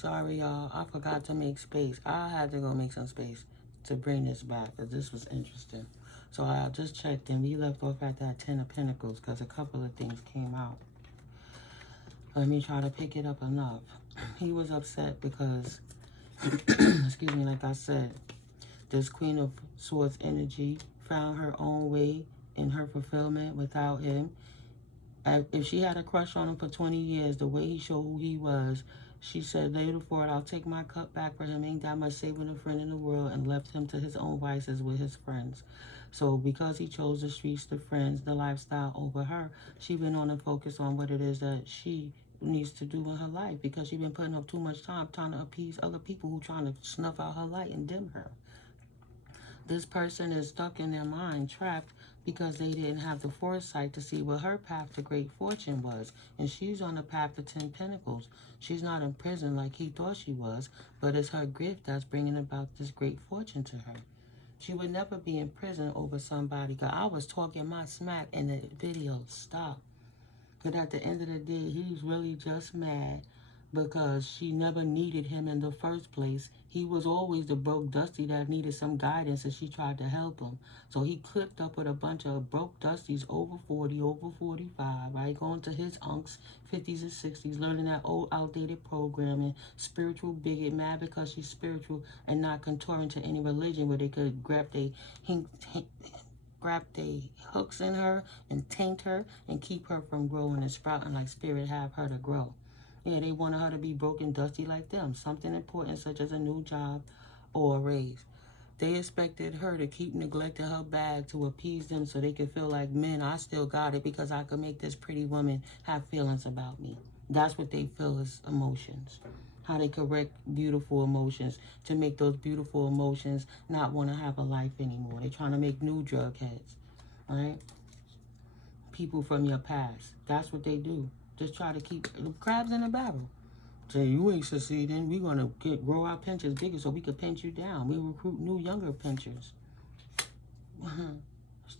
Sorry, y'all. I forgot to make space. I had to go make some space to bring this back because this was interesting. So I just checked and we left off at that 10 of Pentacles because a couple of things came out. Let me try to pick it up enough. He was upset because, excuse me, like I said, this Queen of Swords energy found her own way in her fulfillment without him. If she had a crush on him for 20 years, the way he showed who he was, she said later for it, I'll take my cup back for him. Ain't that much saving a friend in the world, and left him to his own vices with his friends. So because he chose the streets, the friends, the lifestyle over her, she went on and focused on what it is that she needs to do in her life because she's been putting up too much time trying to appease other people who trying to snuff out her light and dim her. This person is stuck in their mind, trapped, because they didn't have the foresight to see what her path to great fortune was. And she's on the path to 10 Pentacles. She's not in prison like he thought she was, but it's her gift that's bringing about this great fortune to her. She would never be in prison over somebody. Because I was talking my smack and the video stopped. Because at the end of the day, he's really just mad because she never needed him in the first place. He was always the broke dusty that needed some guidance, and she tried to help him. So he clicked up with a bunch of broke dusties over 40, over 45, right? Going to his unks, 50s and 60s, learning that old outdated programming, spiritual bigot, mad because she's spiritual and not contouring to any religion where they could grab their hooks in her and taint her and keep her from growing and sprouting like spirit have her to grow. Yeah, they wanted her to be broken, dusty like them. Something important such as a new job or a raise. They expected her to keep neglecting her bag to appease them so they could feel like, men, I still got it because I could make this pretty woman have feelings about me. That's what they feel is emotions. How they correct beautiful emotions to make those beautiful emotions not want to have a life anymore. They're trying to make new drug heads, right? People from your past. That's what they do. Just try to keep crabs in a barrel. Say, you ain't succeeding. We're going to grow our pinchers bigger so we can pinch you down. We recruit new, younger pinchers.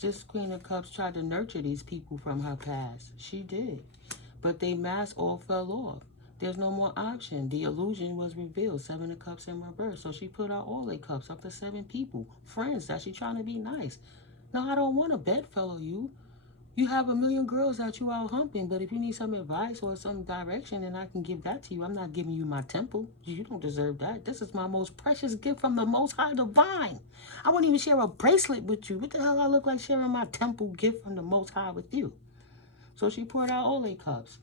This Queen of Cups tried to nurture these people from her past. She did. But they masks all fell off. There's no more option. The illusion was revealed. 7 of Cups in reverse. So she put out all the cups up to 7 people. Friends that she trying to be nice. No, I don't want a bedfellow you. You have a million girls that you out humping, but if you need some advice or some direction, then I can give that to you. I'm not giving you my temple. You don't deserve that. This is my most precious gift from the Most High Divine. I wouldn't even share a bracelet with you. What the hell I look like sharing my temple gift from the Most High with you? So she poured out all their cups.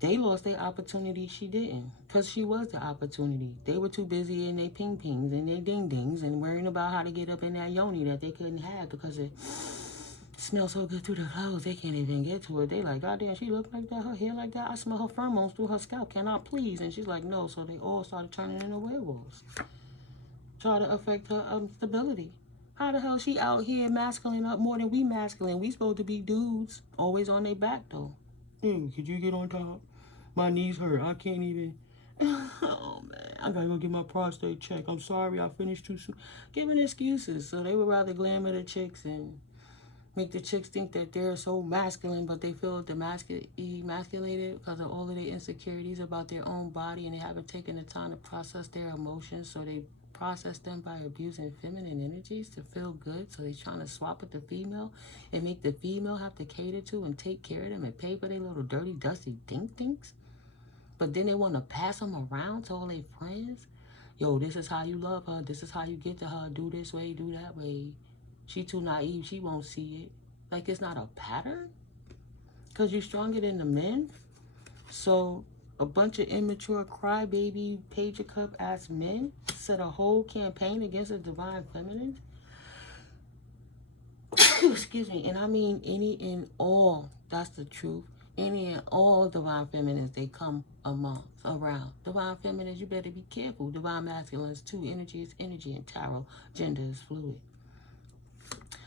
They lost their opportunity. She didn't, because she was the opportunity. They were too busy in their ping-pings and their ding-dings and worrying about how to get up in that yoni that they couldn't have because it smells so good through the clothes, they can't even get to it. They like, God damn, she look like that, her hair like that. I smell her pheromones through her scalp. Can I please? And she's like, no. So they all started turning into werewolves. Try to affect her stability. How the hell she out here masculine up more than we masculine? We supposed to be dudes. Always on their back, though. Could you get on top? My knees hurt. I can't even. Oh, man. I gotta go get my prostate checked. I'm sorry I finished too soon. Giving excuses. So they would rather glamour the chicks and make the chicks think that they're so masculine, but they feel emasculated because of all of their insecurities about their own body, and they haven't taken the time to process their emotions, so they process them by abusing feminine energies to feel good. So they're trying to swap with the female and make the female have to cater to and take care of them and pay for their little dirty, dusty dink-dinks. But then they want to pass them around to all their friends. Yo, this is how you love her. This is how you get to her. Do this way, do that way. She too naive. She won't see it. Like it's not a pattern. Because you're stronger than the men. So a bunch of immature crybaby page of cup ass men set a whole campaign against the divine feminine. Excuse me. And I mean any and all. That's the truth. Any and all divine feminines, they come around. Divine feminines, you better be careful. Divine masculines too. Energy is energy, and tarot gender is fluid.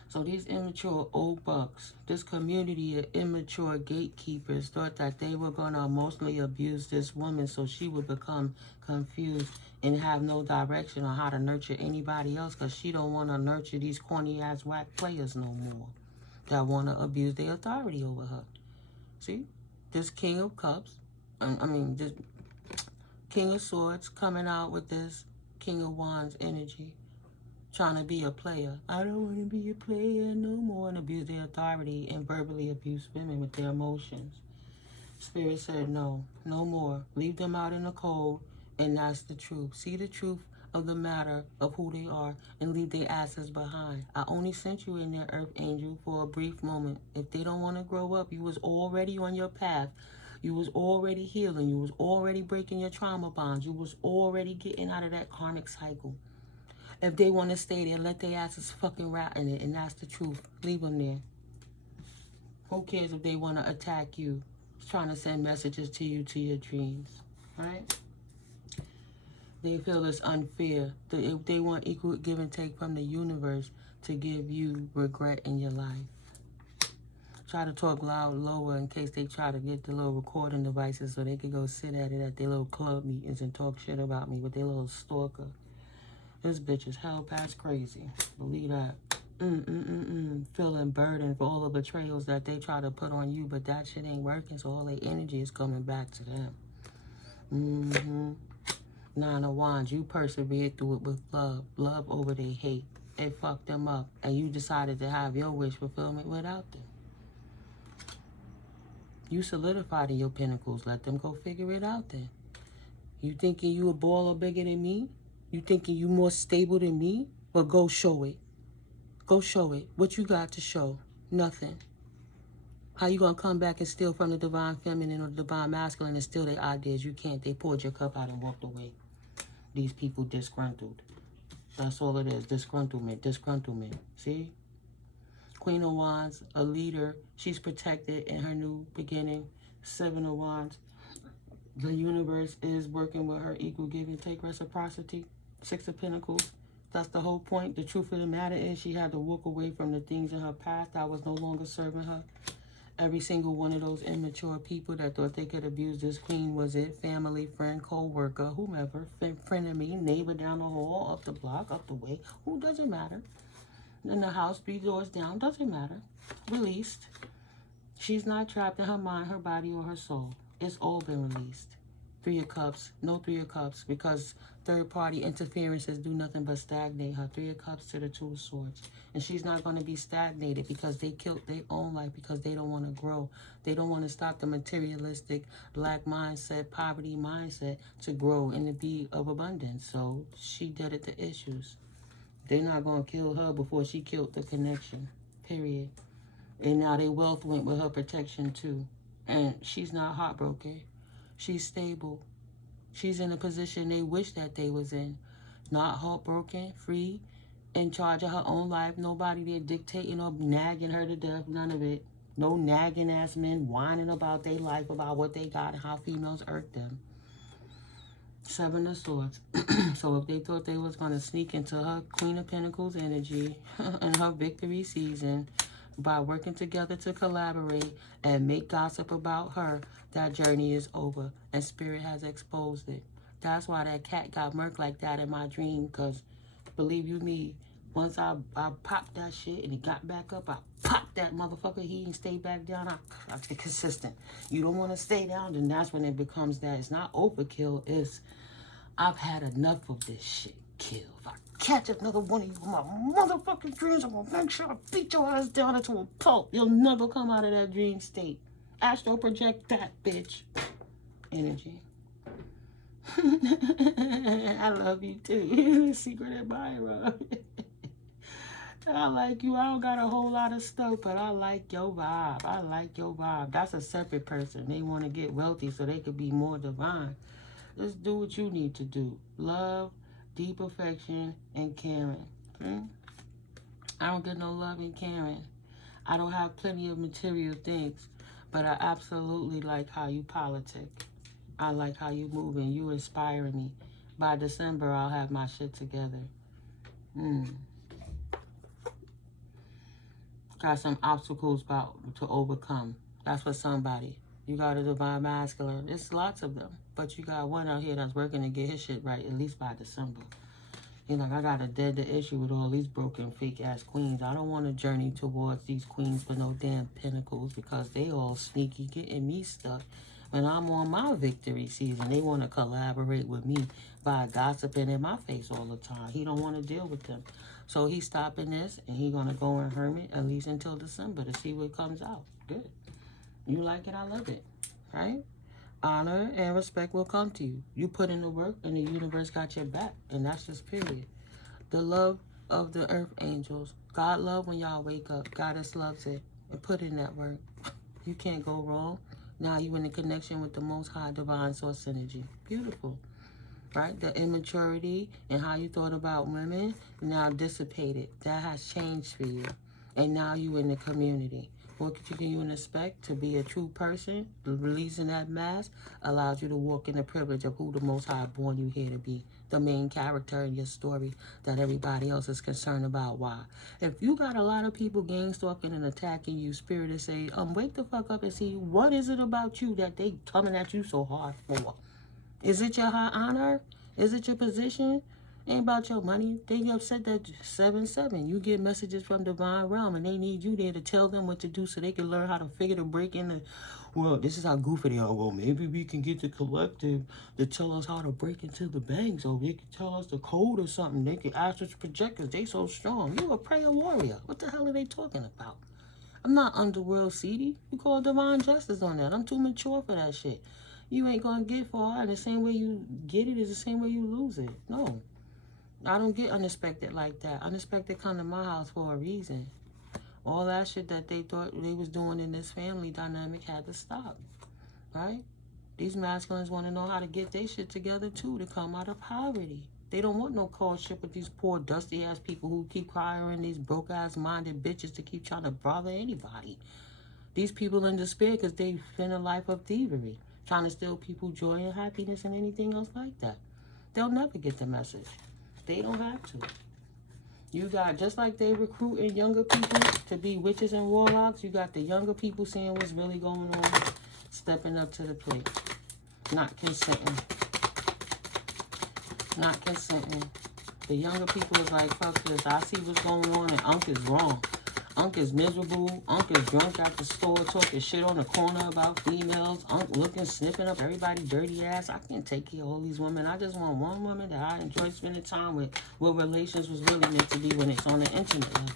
So these immature old bucks, this community of immature gatekeepers thought that they were going to emotionally abuse this woman so she would become confused and have no direction on how to nurture anybody else because she don't want to nurture these corny-ass whack players no more that want to abuse their authority over her. See? This King of Cups, this King of Swords coming out with this King of Wands energy. Trying to be a player. I don't want to be a player no more, and abuse their authority and verbally abuse women with their emotions. Spirit said no, no more. Leave them out in the cold, and that's the truth. See the truth of the matter of who they are and leave their asses behind. I only sent you in there, Earth Angel, for a brief moment. If they don't want to grow up, you was already on your path. You was already healing. You was already breaking your trauma bonds. You was already getting out of that karmic cycle. If they want to stay there, let their asses fucking rot in it, and that's the truth. Leave them there. Who cares if they want to attack you? It's trying to send messages to you, to your dreams, right? They feel it's unfair. If they want equal give and take from the universe to give you regret in your life. Try to talk loud, lower, in case they try to get the little recording devices so they could go sit at it at their little club meetings and talk shit about me with their little stalker. This bitch is hell past crazy. Believe that. Feeling burdened for all the betrayals that they try to put on you, but that shit ain't working, so all their energy is coming back to them. Nine of Wands, you persevered through it with love. Love over their hate. It fucked them up, and you decided to have your wish fulfillment without them. You solidified in your pinnacles. Let them go figure it out then. You thinking you a baller bigger than me? You thinking you more stable than me? Well, go show it. Go show it. What you got to show? Nothing. How you gonna come back and steal from the divine feminine or the divine masculine and steal their ideas? You can't. They poured your cup out and walked away. These people disgruntled. That's all it is. Disgruntlement. See? Queen of Wands, a leader. She's protected in her new beginning. Seven of Wands. The universe is working with her equal give and take reciprocity. Six of Pentacles. That's the whole point. The truth of the matter is she had to walk away from the things in her past that was no longer serving her. Every single one of those immature people that thought they could abuse this queen was it. Family, friend, co-worker, whomever. Friend of me, neighbor down the hall, up the block, up the way. Who doesn't matter. In the house, 3 doors down, doesn't matter. Released. She's not trapped in her mind, her body, or her soul. It's all been released. 3 of Cups. No 3 of Cups because third-party interferences do nothing but stagnate her. 3 of Cups to the 2 of Swords. And she's not going to be stagnated because they killed their own life because they don't want to grow. They don't want to stop the materialistic black mindset, poverty mindset to grow and to be of abundance. So she deaded the issues. They're not going to kill her before she killed the connection. Period. And now their wealth went with her protection too. And she's not heartbroken. She's stable. She's in a position they wish that they was in. Not heartbroken, free, in charge of her own life. Nobody there dictating or nagging her to death. None of it. No nagging ass men whining about their life, about what they got and how females irk them. 7 of Swords. So if they thought they was going to sneak into her Queen of Pentacles energy and her victory season by working together to collaborate and make gossip about her, that journey is over and Spirit has exposed it. That's why that cat got murked like that in my dream, because believe you me, once I popped that shit and he got back up, I popped that motherfucker. He didn't stay back down. I stay consistent. You don't want to stay down, then that's when it becomes that. It's not overkill. It's I've had enough of this shit. Kill. If I catch another one of you in my motherfucking dreams, I'm gonna make sure I beat your ass down into a pulp. You'll never come out of that dream state. Astral project that, bitch. Energy. I love you too. Secret admirer. I like you. I don't got a whole lot of stuff, but I like your vibe. I like your vibe. That's a separate person. They want to get wealthy so they could be more divine. Just do what you need to do. Love, deep affection, and caring. Okay? I don't get no love and caring. I don't have plenty of material things, but I absolutely like how you politic. I like how you move and you inspire me. By December, I'll have my shit together. Got some obstacles to overcome. That's for somebody. You got a divine masculine. There's lots of them. But you got one out here that's working to get his shit right, at least by December. You're like, I got to dead the issue with all these broken, fake-ass queens. I don't want to journey towards these queens with no damn pinnacles because they all sneaky getting me stuck. When I'm on my victory season, they want to collaborate with me by gossiping in my face all the time. He don't want to deal with them. So he's stopping this, and he's going to go in hermit at least until December to see what comes out. Good. You like it, I love it. Right? Honor and respect will come to you. You put in the work, and the universe got your back. And that's just period. The love of the earth angels. God love when y'all wake up. Goddess loves it. And put in that work. You can't go wrong. Now you in a connection with the most high divine source energy. Beautiful. Right? The immaturity and how you thought about women now dissipated. That has changed for you. And now you in the community. What can you expect? To be a true person, releasing that mask allows you to walk in the privilege of who the Most High born you here to be. The main character in your story that everybody else is concerned about. Why? If you got a lot of people gang stalking and attacking you, spirit to say, wake the fuck up and see what is it about you that they coming at you so hard for? Is it your high honor? Is it your position? Ain't about your money. They upset that 7-7. You get messages from divine realm and they need you there to tell them what to do so they can learn how to figure to break in the, well, this is how goofy they are. Well, maybe we can get the collective to tell us how to break into the banks, or they can tell us the code or something. They can ask us to project us. They so strong. You a prayer warrior. What the hell are they talking about? I'm not underworld seedy. You call divine justice on that. I'm too mature for that shit. You ain't gonna get far, and the same way you get it is the same way you lose it. No. I don't get unexpected like that. Unexpected come to my house for a reason. All that shit that they thought they was doing in this family dynamic had to stop. Right? These masculines want to know how to get their shit together too, to come out of poverty. They don't want no cold shit with these poor dusty ass people who keep hiring these broke ass minded bitches to keep trying to bother anybody. These people in despair because they spend a life of thievery, trying to steal people joy and happiness and anything else like that. They'll never get the message. They don't have to. You got, just like they recruiting younger people to be witches and warlocks, you got the younger people seeing what's really going on, stepping up to the plate. Not consenting. Not consenting. The younger people is like, fuck this, I see what's going on and Unc is wrong. Unc is miserable. Unc is drunk at the store talking shit on the corner about females. Unc looking, sniffing up everybody dirty ass. I can't take care of all these women. I just want one woman that I enjoy spending time with. What relations was really meant to be when it's on the intimate level.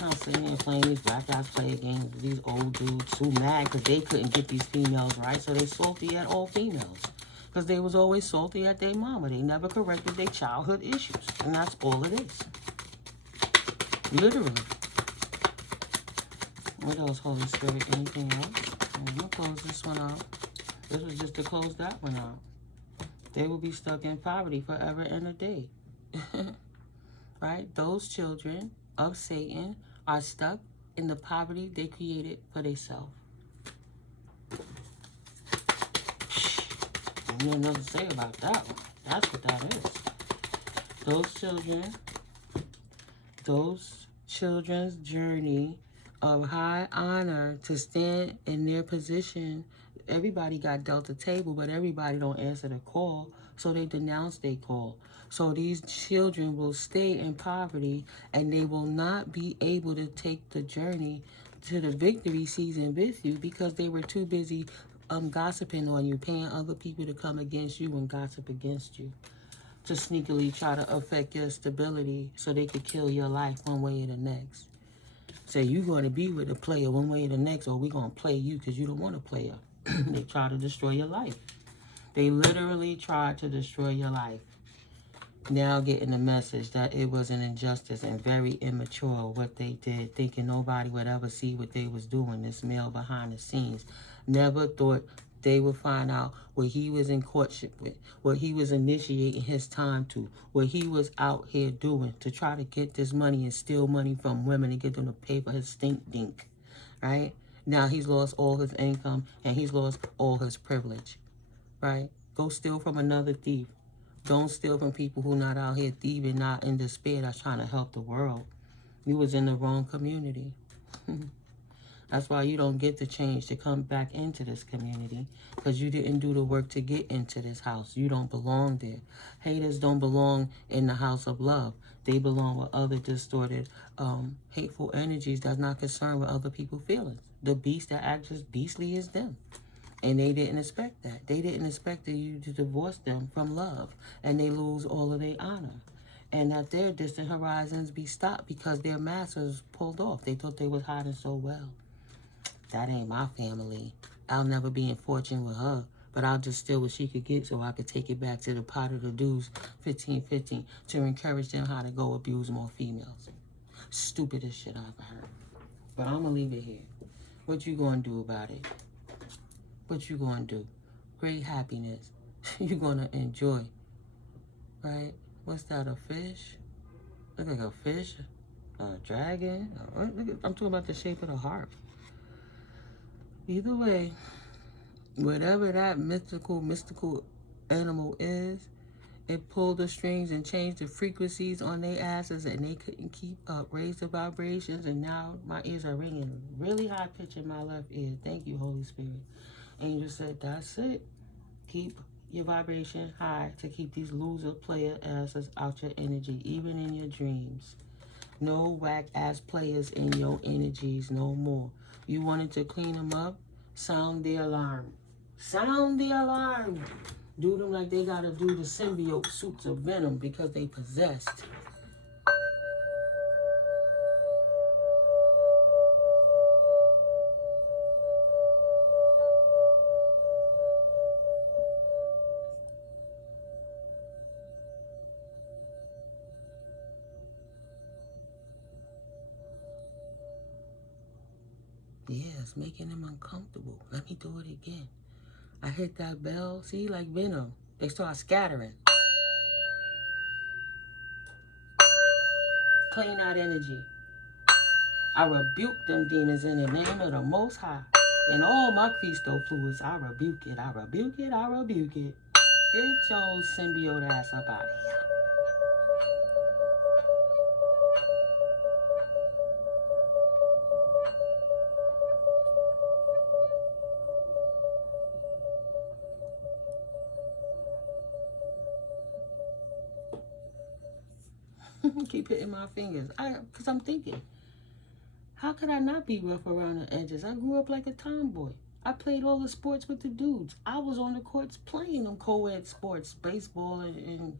I'm sitting here playing these black ass player games with these old dudes who mad because they couldn't get these females right. So they salty at all females. Because they was always salty at their mama. They never corrected their childhood issues. And that's all it is. Literally. What else, Holy Spirit? Anything else? I'm going to close this one out. This was just to close that one out. They will be stuck in poverty forever and a day. Right? Those children of Satan are stuck in the poverty they created for themselves. There's nothing to say about that one. That's what that is. Those children's journey of high honor to stand in their position. Everybody got dealt a table, but everybody don't answer the call, so they denounce their call. So these children will stay in poverty, and they will not be able to take the journey to the victory season with you because they were too busy gossiping on you, paying other people to come against you and gossip against you, to sneakily try to affect your stability so they could kill your life one way or the next. Say you're going to be with a player one way or the next, or we're going to play you because you don't want to play her. They try to destroy your life. They literally tried to destroy your life. Now getting the message that it was an injustice and very immature what they did, thinking nobody would ever see what they was doing, this male behind the scenes. Never thought they would find out what he was in courtship with, what he was initiating his time to, what he was out here doing to try to get this money and steal money from women and get them to pay for his stink dink, right? Now he's lost all his income and he's lost all his privilege, right? Go steal from another thief. Don't steal from people who not out here thieving, not in despair, that's trying to help the world. You was in the wrong community. That's why you don't get the change to come back into this community, because you didn't do the work to get into this house. You don't belong there. Haters don't belong in the house of love. They belong with other distorted, hateful energies that's not concerned with other people's feelings. The beast that acts as beastly is them. And they didn't expect that. They didn't expect you to divorce them from love. And they lose all of their honor. And that their distant horizons be stopped because their masters pulled off. They thought they was hiding so well. That ain't my family. I'll never be in fortune with her. But I'll just steal what she could get so I could take it back to the pot of the dudes 15-15 to encourage them how to go abuse more females. Stupidest shit I've heard. But I'm going to leave it here. What you going to do about it? What you going to do? Great happiness. You're going to enjoy. Right? What's that, a fish? Look like a fish? A dragon? I'm talking about the shape of the harp. Either way, whatever that mystical animal is, it pulled the strings and changed the frequencies on their asses, and they couldn't keep up. Raised the vibrations, and now my ears are ringing really high pitch in my left ear. Thank you, Holy Spirit. Angel said, that's it. Keep your vibration high to keep these loser player asses out your energy, even in your dreams. No whack ass players in your energies no more. You wanted to clean them up? Sound the alarm. Sound the alarm. Do them like they gotta do the symbiote suits of venom because they possessed. Yeah, it's making them uncomfortable. Let me do it again. I hit that bell, see, like venom. They start scattering. Clean out energy. I rebuke them demons in the name of the Most High. And all my Christo fluids, I rebuke it, I rebuke it, I rebuke it. Get your symbiote ass up out of here. Keep hitting my fingers. Because I'm thinking, how could I not be rough around the edges? I grew up like a tomboy. I played all the sports with the dudes. I was on the courts playing them co-ed sports, baseball and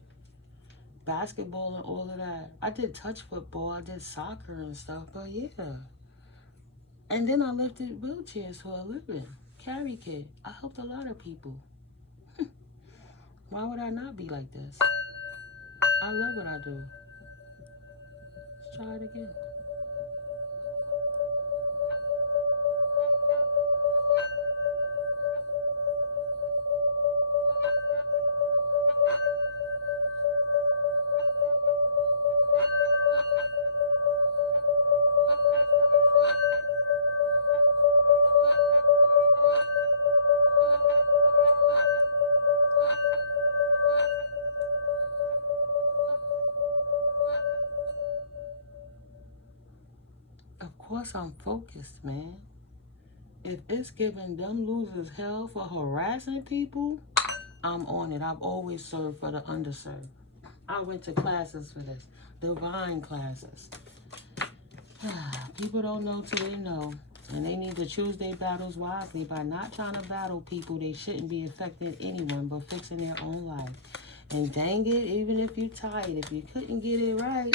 basketball and all of that. I did touch football. I did soccer and stuff. But yeah. And then I lifted wheelchairs for a living. Carry kid. I helped a lot of people. Why would I not be like this? I love what I do. Let's try it again. Of course I'm focused, man. If it's giving them losers hell for harassing people, I'm on it. I've always served for the underserved. I went to classes for this. Divine classes. People don't know till they know. And they need to choose their battles wisely by not trying to battle people they shouldn't be affecting anyone but fixing their own life. And dang it, even if you're tired, if you couldn't get it right,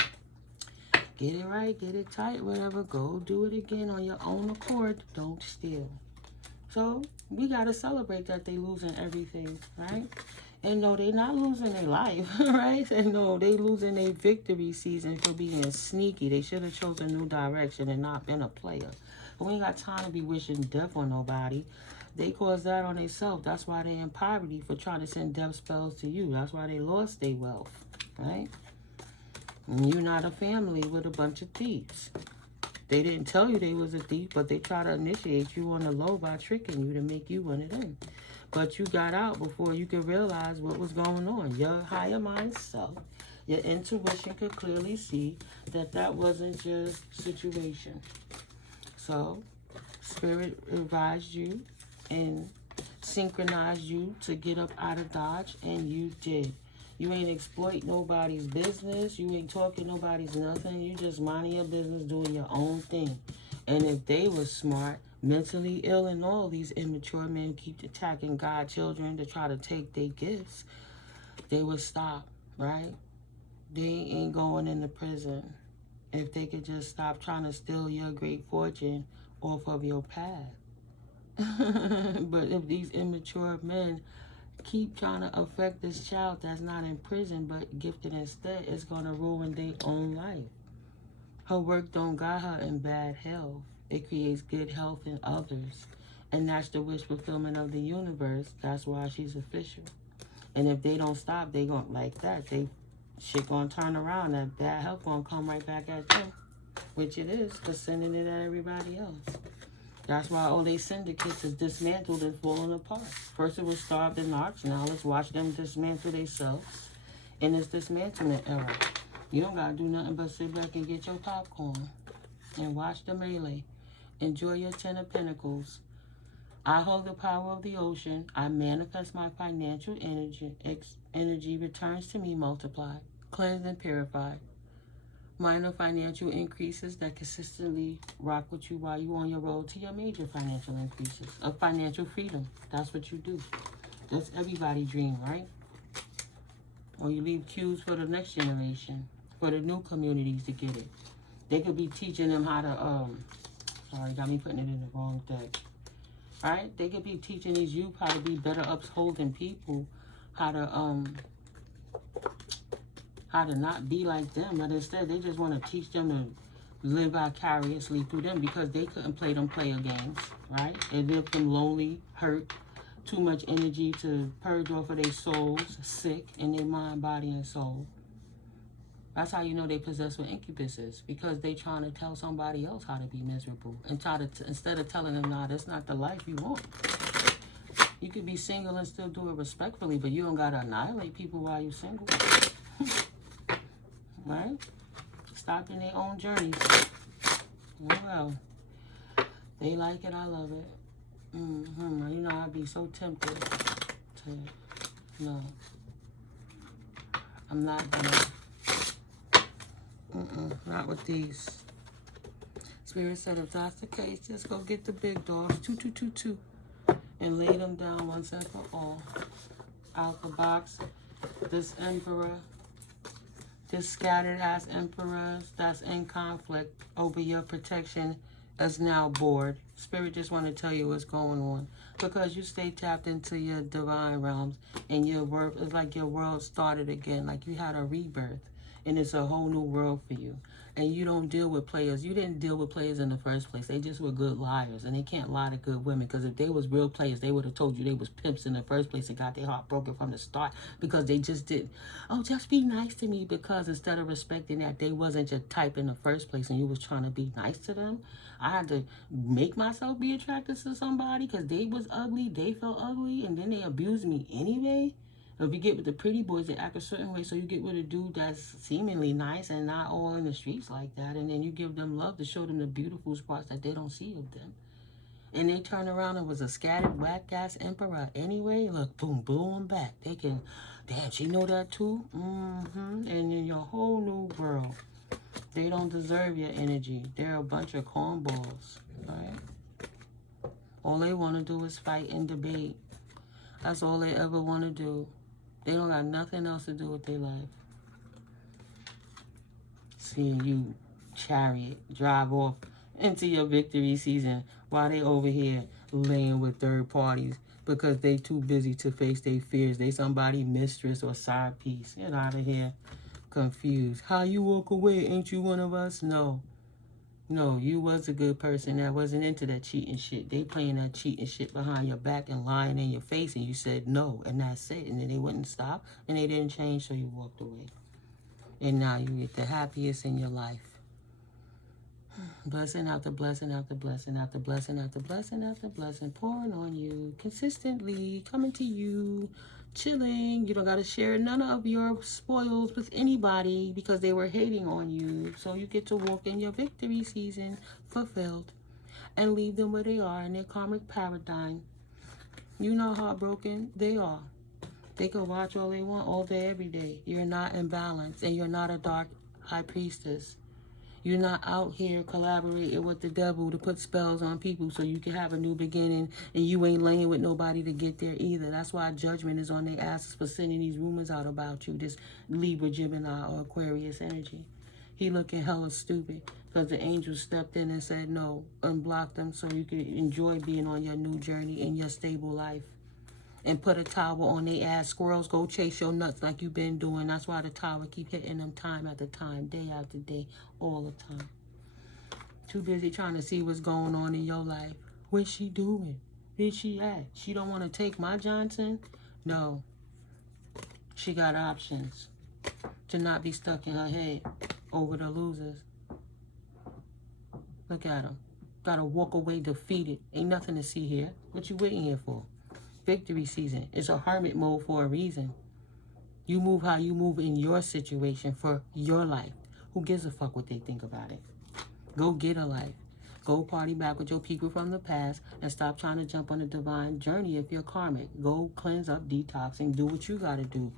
get it tight, whatever. Go do it again on your own accord. Don't steal. So we got to celebrate that they losing everything, right? And no, they not losing their life, right? And no, they losing their victory season for being sneaky. They should have chosen a new direction and not been a player. But we ain't got time to be wishing death on nobody. They caused that on themselves. That's why they in poverty, for trying to send death spells to you. That's why they lost their wealth, right? And you're not a family with a bunch of thieves. They didn't tell you they was a thief, but they try to initiate you on the low by tricking you to make you one of them. But you got out before you could realize what was going on. Your higher mind self, your intuition could clearly see that that wasn't your situation. So, Spirit advised you and synchronized you to get up out of Dodge, and you did. You ain't exploit nobody's business. You ain't talking nobody's nothing. You just minding your business, doing your own thing. And if they were smart, mentally ill and all. These immature men keep attacking godchildren to try to take their gifts. They would stop, right? They ain't going into prison if they could just stop trying to steal your great fortune off of your path. But if these immature men keep trying to affect this child that's not in prison but gifted instead, it's going to ruin their own life. Her work don't got her in bad health. It creates good health in others. And that's the wish fulfillment of the universe. That's why she's official. And if they don't stop, they going like that. Shit gonna turn around. That bad health gonna come right back at them. Which it is, because sending it at everybody else. That's why all they syndicates is dismantled and falling apart. First it was starved and arch. Now let's watch them dismantle themselves in this dismantlement era. You don't gotta do nothing but sit back and get your popcorn and watch the melee. Enjoy your 10 of Pentacles. I hold the power of the ocean. I manifest my financial energy. Energy returns to me multiplied, cleansed and purified. Minor financial increases that consistently rock with you while you're on your road to your major financial increases of financial freedom. That's what you do. That's everybody's dream, right? Or you leave cues for the next generation, for the new communities to get it. They could be teaching them how to, sorry, got me putting it in the wrong deck. All right? They could be teaching these youth how to be better upholding people, how to not be like them, but instead they just want to teach them to live vicariously through them because they couldn't play them player games, right? It left them lonely, hurt, too much energy to purge off of their souls, sick in their mind, body, and soul. That's how you know they possessed with incubuses, because they trying to tell somebody else how to be miserable and try to instead of telling them, nah, that's not the life you want. You could be single and still do it respectfully, but you don't gotta annihilate people while you're single. Right? Stopping their own journeys. Well, they like it, I love it. You know, I'd be so tempted to, no. I'm not gonna, not with these. Spirit said if that's the case, just go get the big dogs, 2222, and lay them down once and for all. Out the box, this Emperor, this scattered ass emperors that's in conflict over your protection is now bored. Spirit just want to tell you what's going on. Because you stay tapped into your divine realms and your world, it's like your world started again. Like you had a rebirth and it's a whole new world for you. And you don't deal with players. You didn't deal with players in the first place. They just were good liars. And they can't lie to good women. Because if they was real players, they would have told you they was pimps in the first place and got their heart broken from the start. Because they just didn't. Oh, just be nice to me. Because instead of respecting that they wasn't your type in the first place and you was trying to be nice to them, I had to make myself be attracted to somebody because they was ugly. They felt ugly. And then they abused me anyway. If you get with the pretty boys, they act a certain way. So you get with a dude that's seemingly nice and not all in the streets like that. And then you give them love to show them the beautiful spots that they don't see of them. And they turn around and was a scattered, whack-ass emperor anyway. Look, boom, boom, back. They can, damn, she know that too? And in your whole new world, they don't deserve your energy. They're a bunch of cornballs, right? All they want to do is fight and debate. That's all they ever want to do. They don't got nothing else to do with their life. Seeing you, chariot, drive off into your victory season while they over here laying with third parties because they too busy to face their fears. They somebody mistress or side piece. Get out of here. Confused. How you walk away? Ain't you one of us? No. No, you was a good person that wasn't into that cheating shit. They playing that cheating shit behind your back and lying in your face, and you said no, and that's it. And then they wouldn't stop, and they didn't change, so you walked away. And now you get the happiest in your life. Blessing after blessing after blessing after blessing after blessing after blessing, pouring on you consistently, coming to you, chilling. You don't got to share none of your spoils with anybody because they were hating on you. So you get to walk in your victory season fulfilled and leave them where they are in their karmic paradigm. You know how broken they are. They can watch all they want all day, every day. You're not in balance and you're not a dark high priestess. You're not out here collaborating with the devil to put spells on people so you can have a new beginning, and you ain't laying with nobody to get there either. That's why judgment is on their asses for sending these rumors out about you, this Libra, Gemini, or Aquarius energy. He looking hella stupid because the angels stepped in and said no, unblock them so you can enjoy being on your new journey in your stable life. And put a towel on their ass. Squirrels, go chase your nuts like you've been doing. That's why the towel keep hitting them time after time, day after day, all the time. Too busy trying to see what's going on in your life. What's she doing? Where's she at? She don't want to take my Johnson? No. She got options to not be stuck in her head over the losers. Look at them. Gotta walk away defeated. Ain't nothing to see here. What you waiting here for? Victory season. It's a hermit mode for a reason. You move how you move in your situation for your life. Who gives a fuck what they think about it? Go get a life. Go party back with your people from the past and stop trying to jump on a divine journey if you're karmic. Go cleanse up, detox, and do what you gotta do.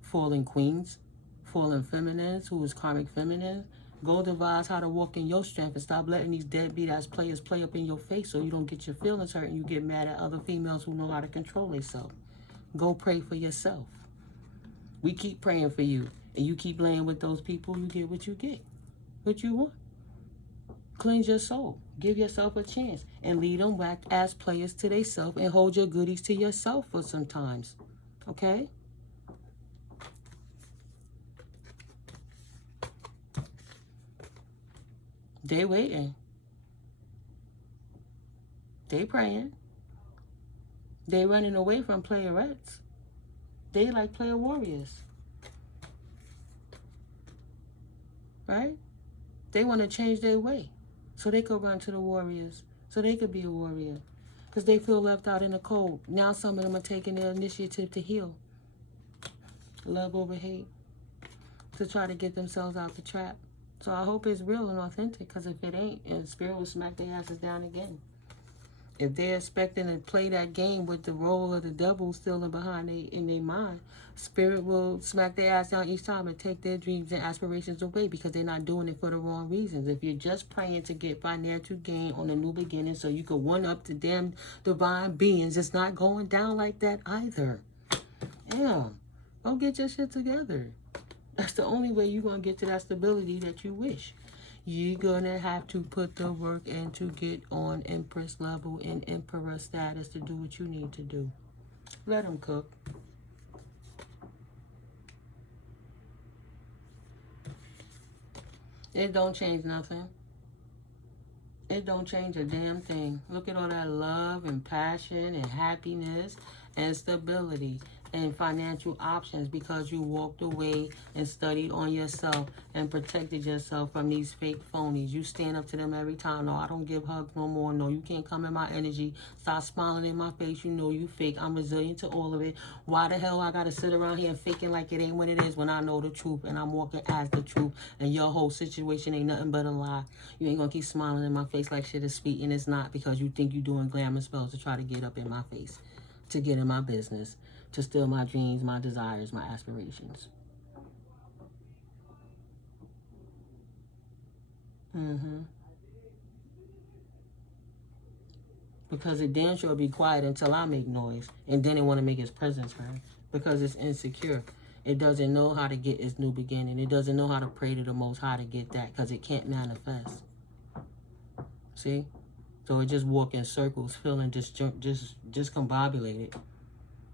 Fallen queens, fallen feminines, who is karmic feminine. Go devise how to walk in your strength and stop letting these deadbeat ass players play up in your face so you don't get your feelings hurt and you get mad at other females who know how to control themselves. Go pray for yourself. We keep praying for you and you keep laying with those people, you get what you get. What you want. Cleanse your soul. Give yourself a chance and lead them whacked ass players to themselves and hold your goodies to yourself for some times. Okay? They waiting. They praying. They running away from playerettes. They like player warriors. Right? They want to change their way so they could run to the warriors, so they could be a warrior. Because they feel left out in the cold. Now some of them are taking their initiative to heal. Love over hate. To try to get themselves out the trap. So I hope it's real and authentic, because if it ain't, and Spirit will smack their asses down again. If they're expecting to play that game with the role of the devil still behind in their mind, Spirit will smack their ass down each time and take their dreams and aspirations away because they're not doing it for the wrong reasons. If you're just praying to get financial gain on a new beginning so you can one-up the damn divine beings, it's not going down like that either. Damn. Go get your shit together. That's the only way you're going to get to that stability that you wish. You're going to have to put the work in to get on Empress level and Emperor status to do what you need to do. Let them cook. It don't change nothing. It don't change a damn thing. Look at all that love and passion and happiness and stability and financial options because you walked away and studied on yourself and protected yourself from these fake phonies. You stand up to them every time. No, I don't give hugs no more. No, you can't come in my energy. Stop smiling in my face. You know you fake. I'm resilient to all of it. Why the hell I gotta sit around here faking like it ain't what it is when I know the truth and I'm walking as the truth and your whole situation ain't nothing but a lie. You ain't gonna keep smiling in my face like shit is sweet and it's not, because you think you doing glamour spells to try to get up in my face, to get in my business, to steal my dreams, my desires, my aspirations. Because it damn sure be quiet until I make noise, and then it want to make its presence heard because it's insecure. It doesn't know how to get its new beginning. It doesn't know how to pray to the Most High to get that because it can't manifest. See? So it just walk in circles, feeling discombobulated,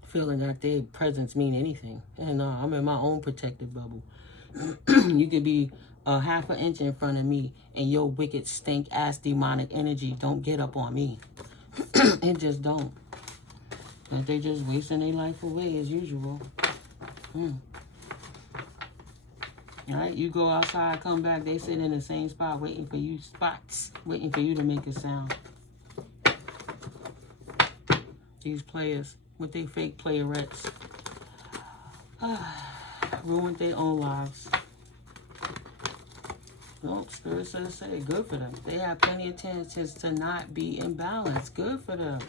feeling that their presence mean anything. And I'm in my own protective bubble. You could be a half an inch in front of me and your wicked stink ass demonic energy don't get up on me. It just don't. But they just wasting their life away as usual. Alright, you go outside, come back, they sit in the same spot waiting for you, waiting for you to make a sound. These players with their fake playerettes ruined their own lives. Nope, Spirit says say good for them. They have plenty of chances to not be in balance. Good for them.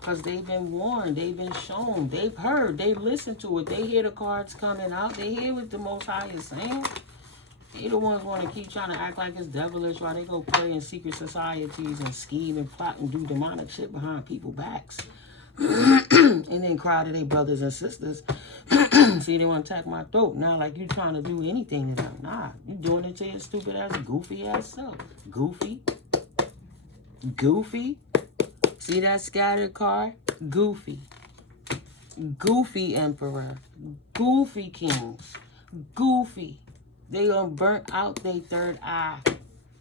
Because they've been warned, they've been shown, they've heard, they listened to it. They hear the cards coming out. They hear what the Most High is saying. They the ones want to keep trying to act like it's devilish while they go play in secret societies and scheme and plot and do demonic shit behind people's backs. And then cry to their brothers and sisters. See, they want to attack my throat. Now, like you trying to do anything to them. Nah, you doing it to your stupid ass, goofy ass self. Goofy. Goofy. See that scattered card? Goofy. Goofy emperor. Goofy kings. Goofy. They done burnt out their third eye.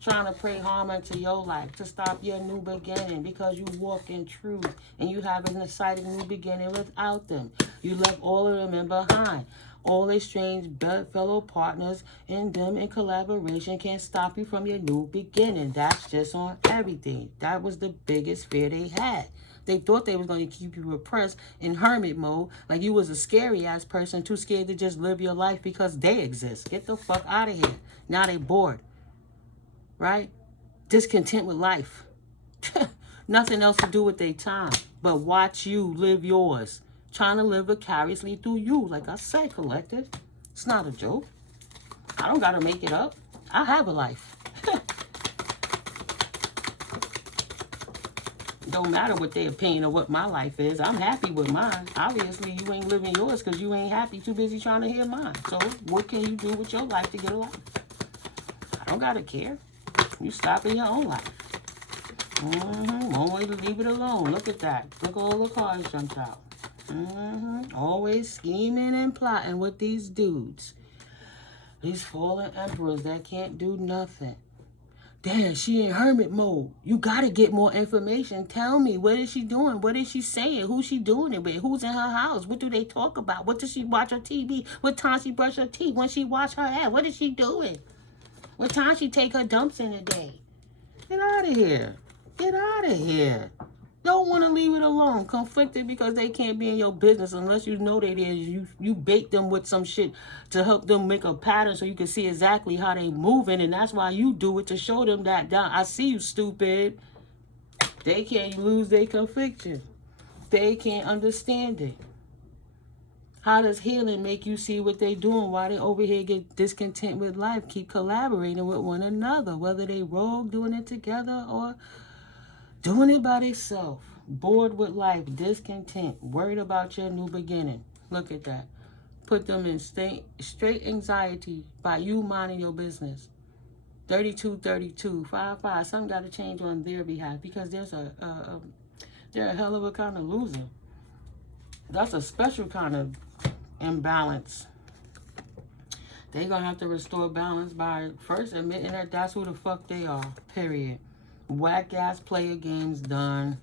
Trying to pray harm into your life to stop your new beginning because you walk in truth and you have an exciting new beginning without them. You left all of them in behind. All their strange bedfellow partners and them in collaboration can't stop you from your new beginning. That's just on everything. That was the biggest fear they had. They thought they was going to keep you repressed in hermit mode, like you was a scary ass person too scared to just live your life because they exist. Get the fuck out of here. Now they bored. Right? Discontent with life. Nothing else to do with their time but watch you live yours. Trying to live vicariously through you. Like I said, collective. It's not a joke. I don't got to make it up. I have a life. Don't matter what their opinion of what my life is. I'm happy with mine. Obviously, you ain't living yours because you ain't happy. Too busy trying to hear mine. So what can you do with your life to get a life? I don't got to care. You stop in your own life. One way to leave it alone. Look at that. Look at all the cards jumped out. Always scheming and plotting with these dudes. These fallen emperors that can't do nothing. Damn, she in hermit mode. You gotta get more information. Tell me, what is she doing? What is she saying? Who's she doing it with? Who's in her house? What do they talk about? What does she watch on TV? What time she brush her teeth? When she wash her hair? What is she doing? What time she take her dumps in a day? Get out of here. Get out of here. Don't want to leave it alone. Conflicted because they can't be in your business unless you know they there. You bait them with some shit to help them make a pattern so you can see exactly how they moving. And that's why you do it, to show them that, I see you, stupid. They can't lose their conviction. They can't understand it. How does healing make you see what they doing while they over here get discontent with life? Keep collaborating with one another, whether they rogue doing it together or doing it by themselves. Bored with life, discontent, worried about your new beginning. Look at that. Put them in straight anxiety by you minding your business. 3232, 55. Something got to change on their behalf because they're a hell of a kind of loser. That's a special kind of imbalance. They're going to have to restore balance by first admitting that that's who the fuck they are, period. Whack-ass player games done.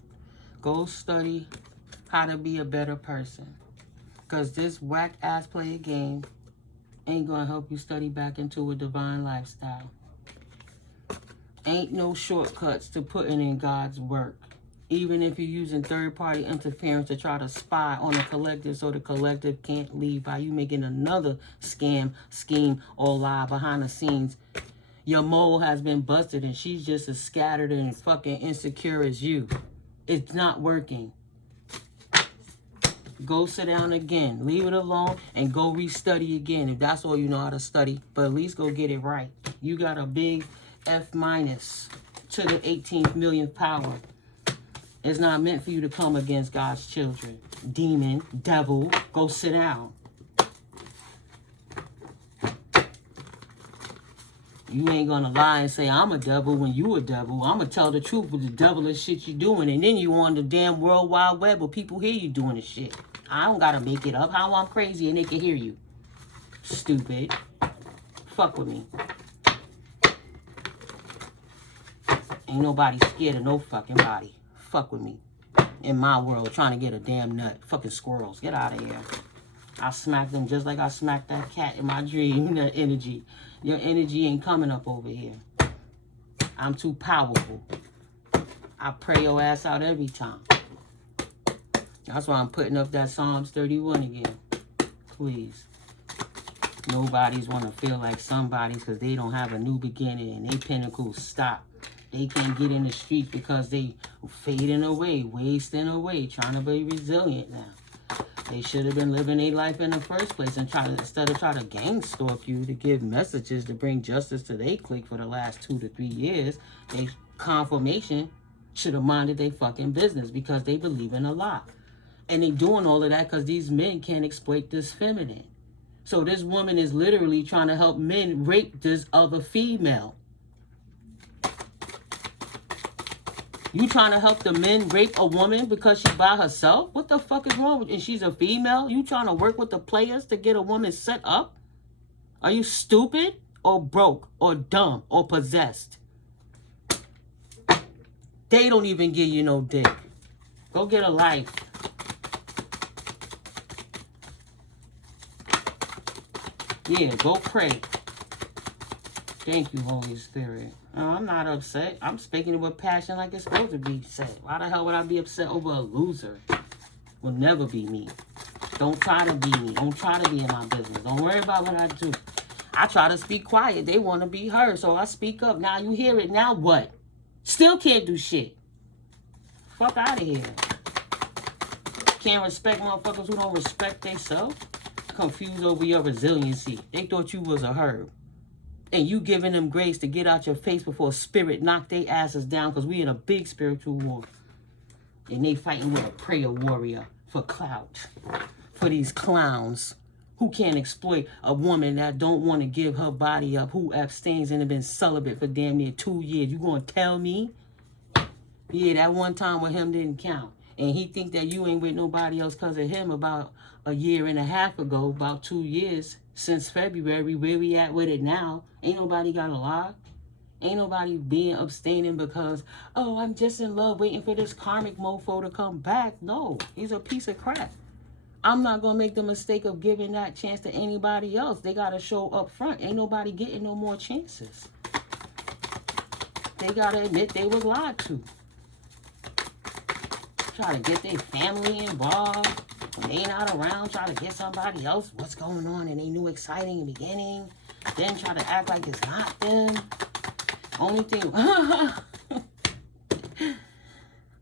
Go study how to be a better person. Because this whack-ass player game ain't going to help you study back into a divine lifestyle. Ain't no shortcuts to putting in God's work. Even if you're using third-party interference to try to spy on the collective so the collective can't leave by you making another scam, scheme, or lie behind the scenes. Your mole has been busted and she's just as scattered and fucking insecure as you. It's not working. Go sit down again. Leave it alone and go restudy again if that's all you know how to study. But at least go get it right. You got a big F- to the 18th millionth power. It's not meant for you to come against God's children. Demon, devil, go sit down. You ain't gonna lie and say, I'm a devil when you a devil. I'm gonna tell the truth with the devilish shit you doing. And then you on the damn World Wide Web where people hear you doing this shit. I don't gotta make it up. How I'm crazy and they can hear you. Stupid. Fuck with me. Ain't nobody scared of no fucking body. Fuck with me. In my world, trying to get a damn nut. Fucking squirrels. Get out of here. I smack them just like I smacked that cat in my dream. That energy. Your energy ain't coming up over here. I'm too powerful. I pray your ass out every time. That's why I'm putting up that Psalms 31 again. Please. Nobody's want to feel like somebody's because they don't have a new beginning and they pinnacles stop. They can't get in the street because they fading away, wasting away, trying to be resilient now. They should have been living their life in the first place and instead of trying to gang stalk you to give messages to bring justice to their clique for the last 2 to 3 years. They confirmation should have minded their fucking business because they believe in a lie. And they doing all of that because these men can't exploit this feminine. So this woman is literally trying to help men rape this other female. You trying to help the men rape a woman because she's by herself? What the fuck is wrong with you? And she's a female? You trying to work with the players to get a woman set up? Are you stupid or broke or dumb or possessed? They don't even give you no dick. Go get a life. Yeah, go pray. Thank you, Holy Spirit. I'm not upset. I'm speaking it with passion like it's supposed to be said. Why the hell would I be upset over a loser? Will never be me. Don't try to be me. Don't try to be in my business. Don't worry about what I do. I try to speak quiet. They want to be heard, so I speak up. Now you hear it. Now what? Still can't do shit. Fuck out of here. Can't respect motherfuckers who don't respect themselves. Confused over your resiliency. They thought you was a herb. And you giving them grace to get out your face before spirit knock their asses down because we in a big spiritual war. And they fighting with a prayer warrior for clout. For these clowns who can't exploit a woman that don't want to give her body up, who abstains and have been celibate for damn near 2 years. You gonna tell me? Yeah, that one time with him didn't count. And he think that you ain't with nobody else because of him about a year and a half ago, about 2 years. Since February, where we at with it now? Ain't nobody got a lie. Ain't nobody being abstaining because, oh, I'm just in love waiting for this karmic mofo to come back. No, he's a piece of crap. I'm not going to make the mistake of giving that chance to anybody else. They got to show up front. Ain't nobody getting no more chances. They got to admit they was lied to. Try to get their family involved. When they not around, try to get somebody else what's going on and they knew exciting in the beginning. Then try to act like it's not them. Only thing,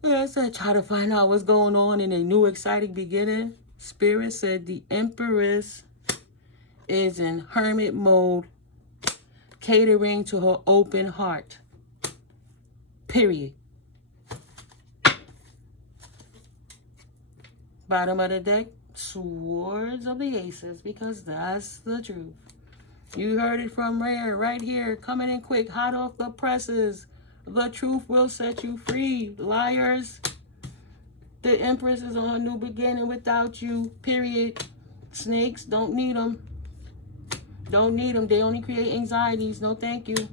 I said try to find out what's going on in a new exciting beginning. Spirit said the Empress is in hermit mode, catering to her open heart. Period. Bottom of the deck, Swords of the Aces, because that's the truth. You heard it from Rare right here, coming in quick, hot off the presses. The truth will set you free, liars. The Empress is on a new beginning without you, period. Snakes, don't need them. Don't need them. They only create anxieties. No, thank you.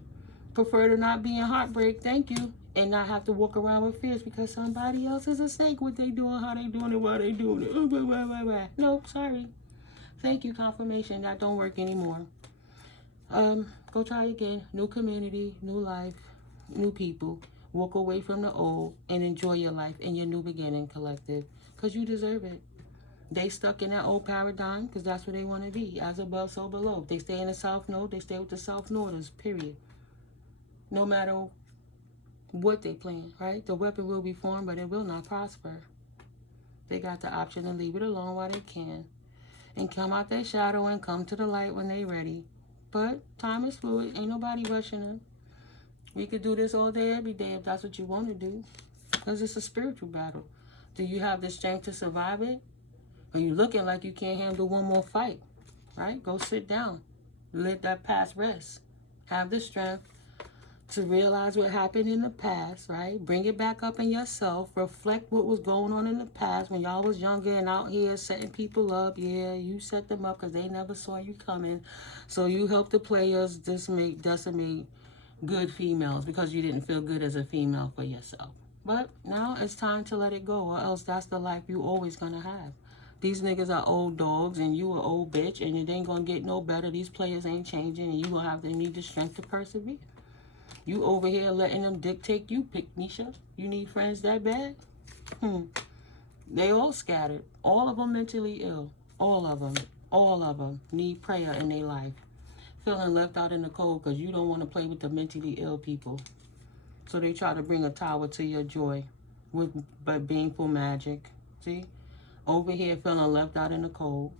Prefer to not be in heartbreak. Thank you. And not have to walk around with fears because somebody else is a snake. What they doing, how they doing it, why they doing it. Nope, sorry. Thank you, confirmation. That don't work anymore. Go try again. New community, new life, new people. Walk away from the old and enjoy your life and your new beginning, collective. Because you deserve it. They stuck in that old paradigm because that's where they want to be. As above, so below. If they stay in the South Node, they stay with the South Norders, period. No matter what they plan, right? The weapon will be formed, but it will not prosper. They got the option to leave it alone while they can and come out their shadow and come to the light when they ready. But time is fluid. Ain't nobody rushing them. We could do this all day, every day if that's what you want to do because it's a spiritual battle. Do you have the strength to survive it? Are you looking like you can't handle one more fight, right? Go sit down. Let that past rest. Have the strength to realize what happened in the past, right? Bring it back up in yourself. Reflect what was going on in the past when y'all was younger and out here setting people up. Yeah, you set them up because they never saw you coming. So you helped the players decimate good females because you didn't feel good as a female for yourself. But now it's time to let it go, or else that's the life you always gonna have. These niggas are old dogs and you an old bitch and it ain't gonna get no better. These players ain't changing and you gonna have to need the strength to persevere. You over here letting them dictate you, Nisha. You need friends that bad? They all scattered. All of them mentally ill. All of them. All of them need prayer in their life. Feeling left out in the cold because you don't want to play with the mentally ill people. So they try to bring a tower to your joy with baneful magic. See? Over here feeling left out in the cold.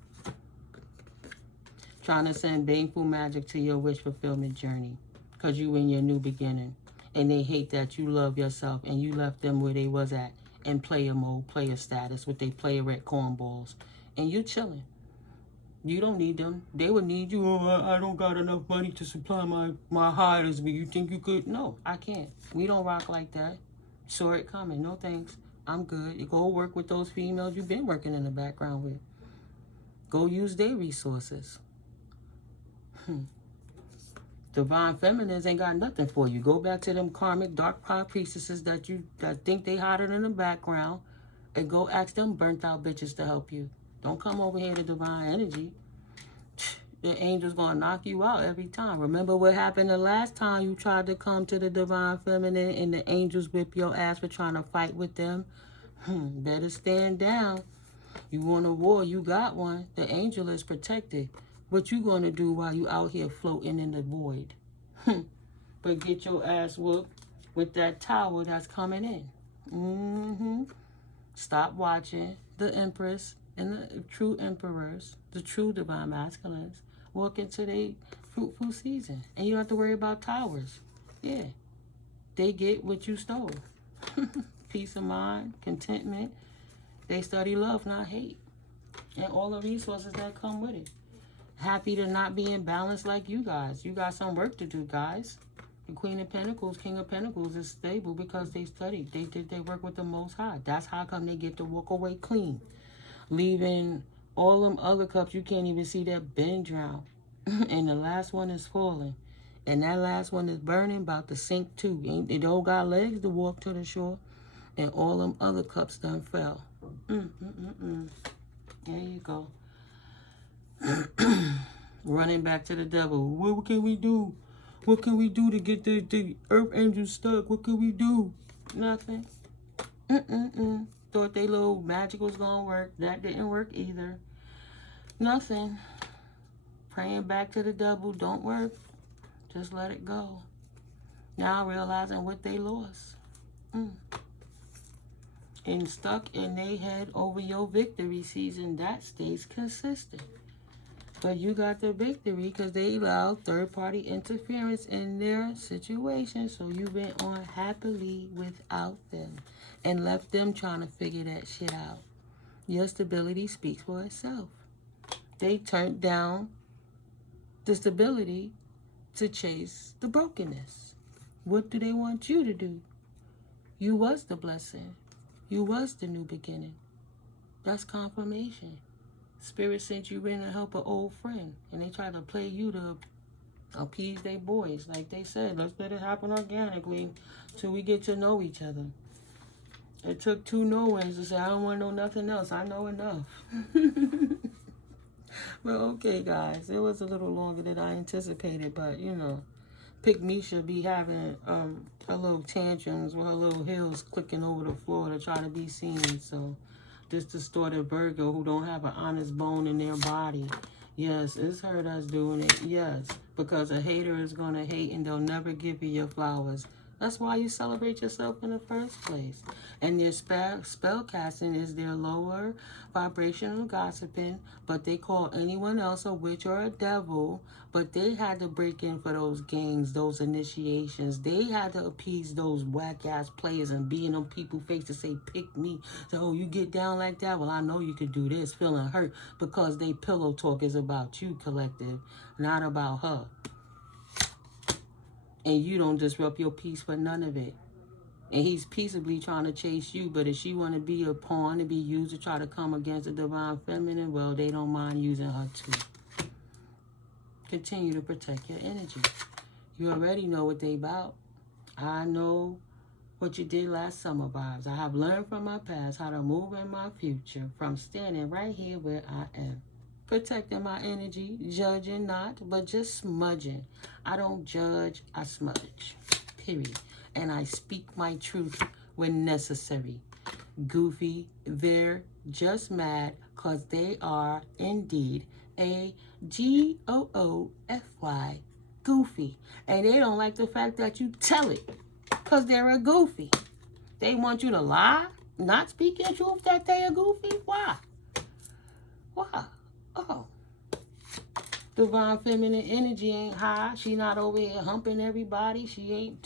Trying to send baneful magic to your wish fulfillment journey. Because you in your new beginning. And they hate that you love yourself and you left them where they was at in player mode, player status with they player at cornballs. And you chilling. You don't need them. They would need you. Oh, I don't got enough money to supply my hiders, but you think you could? No, I can't. We don't rock like that. Saw it coming. No thanks. I'm good. You go work with those females you've been working in the background with. Go use their resources. Divine feminines ain't got nothing for you. Go back to them karmic dark high priestesses that think they hotter in the background and go ask them burnt out bitches to help you. Don't come over here to divine energy. The angel's gonna knock you out every time. Remember what happened the last time you tried to come to the divine feminine and the angels whip your ass for trying to fight with them? Better stand down. You want a war, you got one. The angel is protected. What you gonna do while you out here floating in the void? But get your ass whooped with that tower that's coming in. Stop watching the Empress and the true emperors, the true divine masculines, walk into their fruitful season. And you don't have to worry about towers. Yeah. They get what you stole. Peace of mind, contentment. They study love, not hate. And all the resources that come with it. Happy to not be in balance like you guys. You got some work to do, guys. The Queen of Pentacles, King of Pentacles is stable because they studied. They did their work with the Most High. That's how come they get to walk away clean. Leaving all them other cups, you can't even see that been drowned. And the last one is falling. And that last one is burning, about to sink too. They don't got legs to walk to the shore. And all them other cups done fell. There you go. Running back to the devil. What can we do? What can we do to get the earth angels stuck? What can we do? Nothing. Thought they little magic was gonna work. That didn't work either. Nothing. Praying back to the devil don't work. Just let it go. Now realizing what they lost. And stuck in their head over your victory season, that stays consistent. But you got the victory because they allowed third-party interference in their situation. So you went on happily without them and left them trying to figure that shit out. Your stability speaks for itself. They turned down the stability to chase the brokenness. What do they want you to do? You was the blessing. You was the new beginning. That's confirmation. Spirit sent you in to help an old friend. And they tried to play you to appease their boys. Like they said, let's let it happen organically till we get to know each other. It took 2 knowings to say, I don't want to know nothing else. I know enough. But okay, guys. It was a little longer than I anticipated. But, you know, Pick Me should be having her little tantrums with her little heels clicking over the floor to try to be seen. So this distorted Virgo who don't have an honest bone in their body. Yes, it's her that's doing it. Yes, because a hater is going to hate and they'll never give you your flowers. That's why you celebrate yourself in the first place. And their spell casting is their lower vibrational gossiping, but they call anyone else a witch or a devil. But they had to break in for those gangs, those initiations. They had to appease those whack-ass players and be in them people's face to say, pick me. So, oh, you get down like that? Well, I know you could do this, feeling hurt because they pillow talk is about you, collective, not about her. And you don't disrupt your peace for none of it. And he's peaceably trying to chase you. But if she want to be a pawn to be used to try to come against the divine feminine, well, they don't mind using her too. Continue to protect your energy. You already know what they about. I know what you did last summer, vibes. I have learned from my past how to move in my future from standing right here where I am. Protecting my energy, judging not, but just smudging. I don't judge, I smudge. Period. And I speak my truth when necessary. Goofy, they're just mad because they are indeed a Goofy. Goofy. And they don't like the fact that you tell it because they're a goofy. They want you to lie, not speak your truth that they are goofy. Why? What? Oh. Divine feminine energy ain't high. She not over here humping everybody. She ain't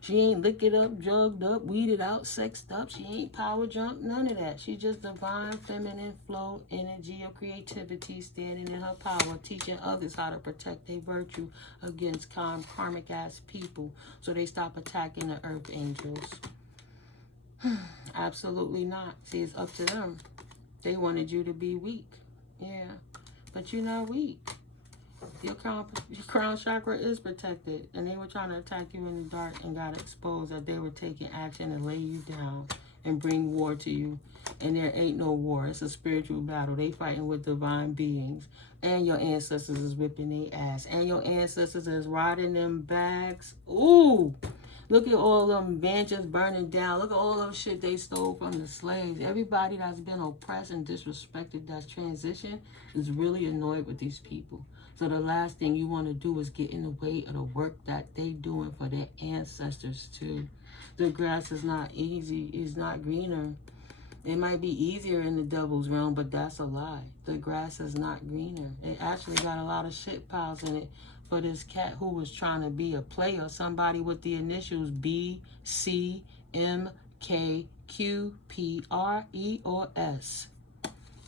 she ain't licked up, drugged up, weeded out, sexed up. She ain't power drunk, none of that. She just divine feminine flow energy of creativity, standing in her power, teaching others how to protect their virtue against karmic ass people so they stop attacking the earth angels. Absolutely not. See, it's up to them. They wanted you to be weak. Yeah. But you're not weak. Your crown chakra is protected. And they were trying to attack you in the dark and got exposed that they were taking action to lay you down and bring war to you. And there ain't no war. It's a spiritual battle. They fighting with divine beings. And your ancestors is whipping their ass. And your ancestors is riding them bags. Ooh! Look at all them benches burning down. Look at all them shit they stole from the slaves. Everybody that's been oppressed and disrespected that's transitioned is really annoyed with these people. So the last thing you want to do is get in the way of the work that they doing for their ancestors too. The grass is not easy. It's not greener. It might be easier in the devil's realm, but that's a lie. The grass is not greener. It actually got a lot of shit piles in it for this cat who was trying to be a player. Somebody with the initials B, C, M, K, Q, P, R, E, or S.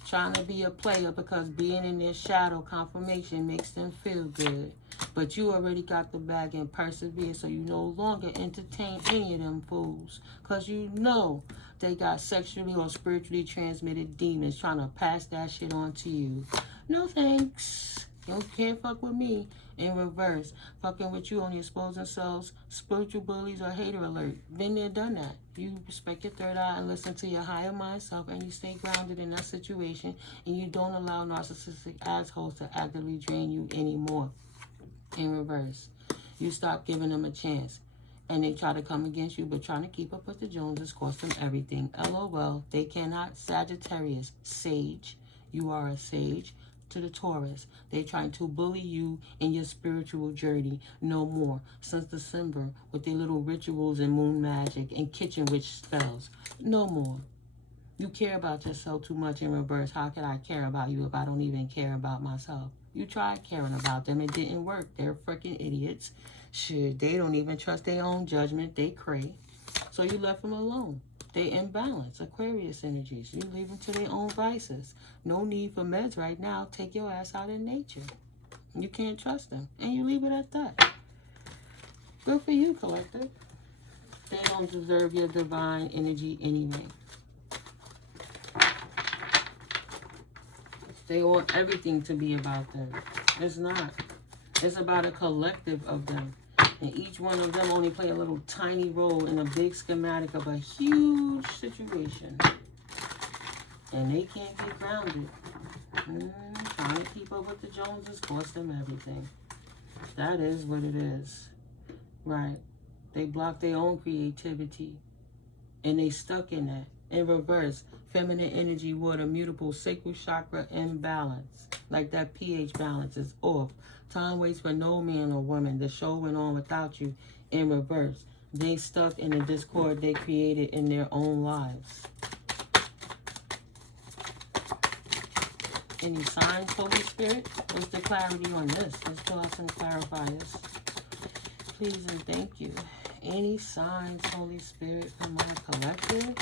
Trying to be a player because being in their shadow confirmation makes them feel good. But you already got the bag and persevere, so you no longer entertain any of them fools. Because you know they got sexually or spiritually transmitted demons trying to pass that shit on to you. No thanks. You can't fuck with me. In reverse, fucking with you only expose themselves, spiritual bullies or hater alert. Been there, done that. You respect your third eye and listen to your higher mind self, and you stay grounded in that situation, and you don't allow narcissistic assholes to actively drain you anymore. In reverse, you stop giving them a chance, and they try to come against you, but trying to keep up with the Joneses cost them everything. LOL, they cannot. Sagittarius, sage, you are a sage. To the Taurus, they're trying to bully you in your spiritual journey no more. Since December, with their little rituals and moon magic and kitchen witch spells, no more. You care about yourself too much in reverse. How could I care about you if I don't even care about myself? You tried caring about them. It didn't work. They're freaking idiots. Shit, they don't even trust their own judgment. They cray. So you left them alone. They imbalance, Aquarius energies. You leave them to their own vices. No need for meds right now. Take your ass out in nature. You can't trust them. And you leave it at that. Good for you, collective. They don't deserve your divine energy anyway. They want everything to be about them. It's not. It's about a collective of them. And each one of them only play a little tiny role in a big schematic of a huge situation. And they can't get grounded. Trying to keep up with the Joneses cost them everything. That is what it is. Right. They block their own creativity. And they stuck in that. In reverse, feminine energy, water, mutable, sacral chakra imbalance. Like that pH balance is off. Time waits for no man or woman. The show went on without you. In reverse, they stuck in the discord they created in their own lives. Any signs, Holy Spirit? What's the clarity on this? Let's pull out some clarifiers. Please and thank you. Any signs, Holy Spirit, from my collective?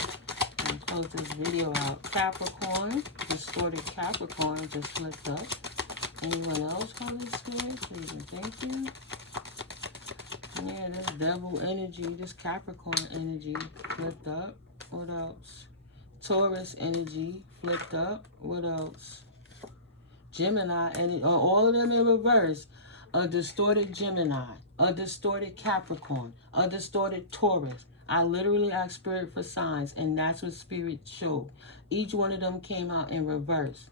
And close this video out. Capricorn, distorted Capricorn just flipped up. Anyone else, Holy Spirit? Please and thank you. Yeah, this devil energy, this Capricorn energy flipped up. What else? Taurus energy flipped up. What else? Gemini energy, all of them in reverse. A distorted Gemini, a distorted Capricorn, a distorted Taurus. I literally asked Spirit for signs, and that's what Spirit showed. Each one of them came out in reverse.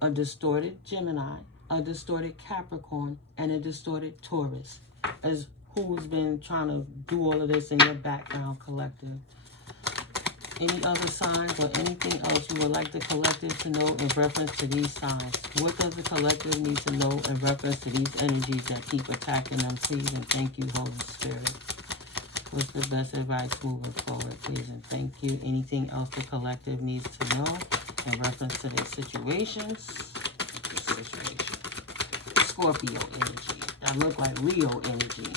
A distorted Gemini, a distorted Capricorn, and a distorted Taurus. As who's been trying to do all of this in your background, collective. Any other signs or anything else you would like the collective to know in reference to these signs? What does the collective need to know in reference to these energies that keep attacking them? Please and thank you, Holy Spirit. What's the best advice moving forward? Please and thank you. Anything else the collective needs to know? in reference to their situations. Scorpio energy. That look like Leo energy.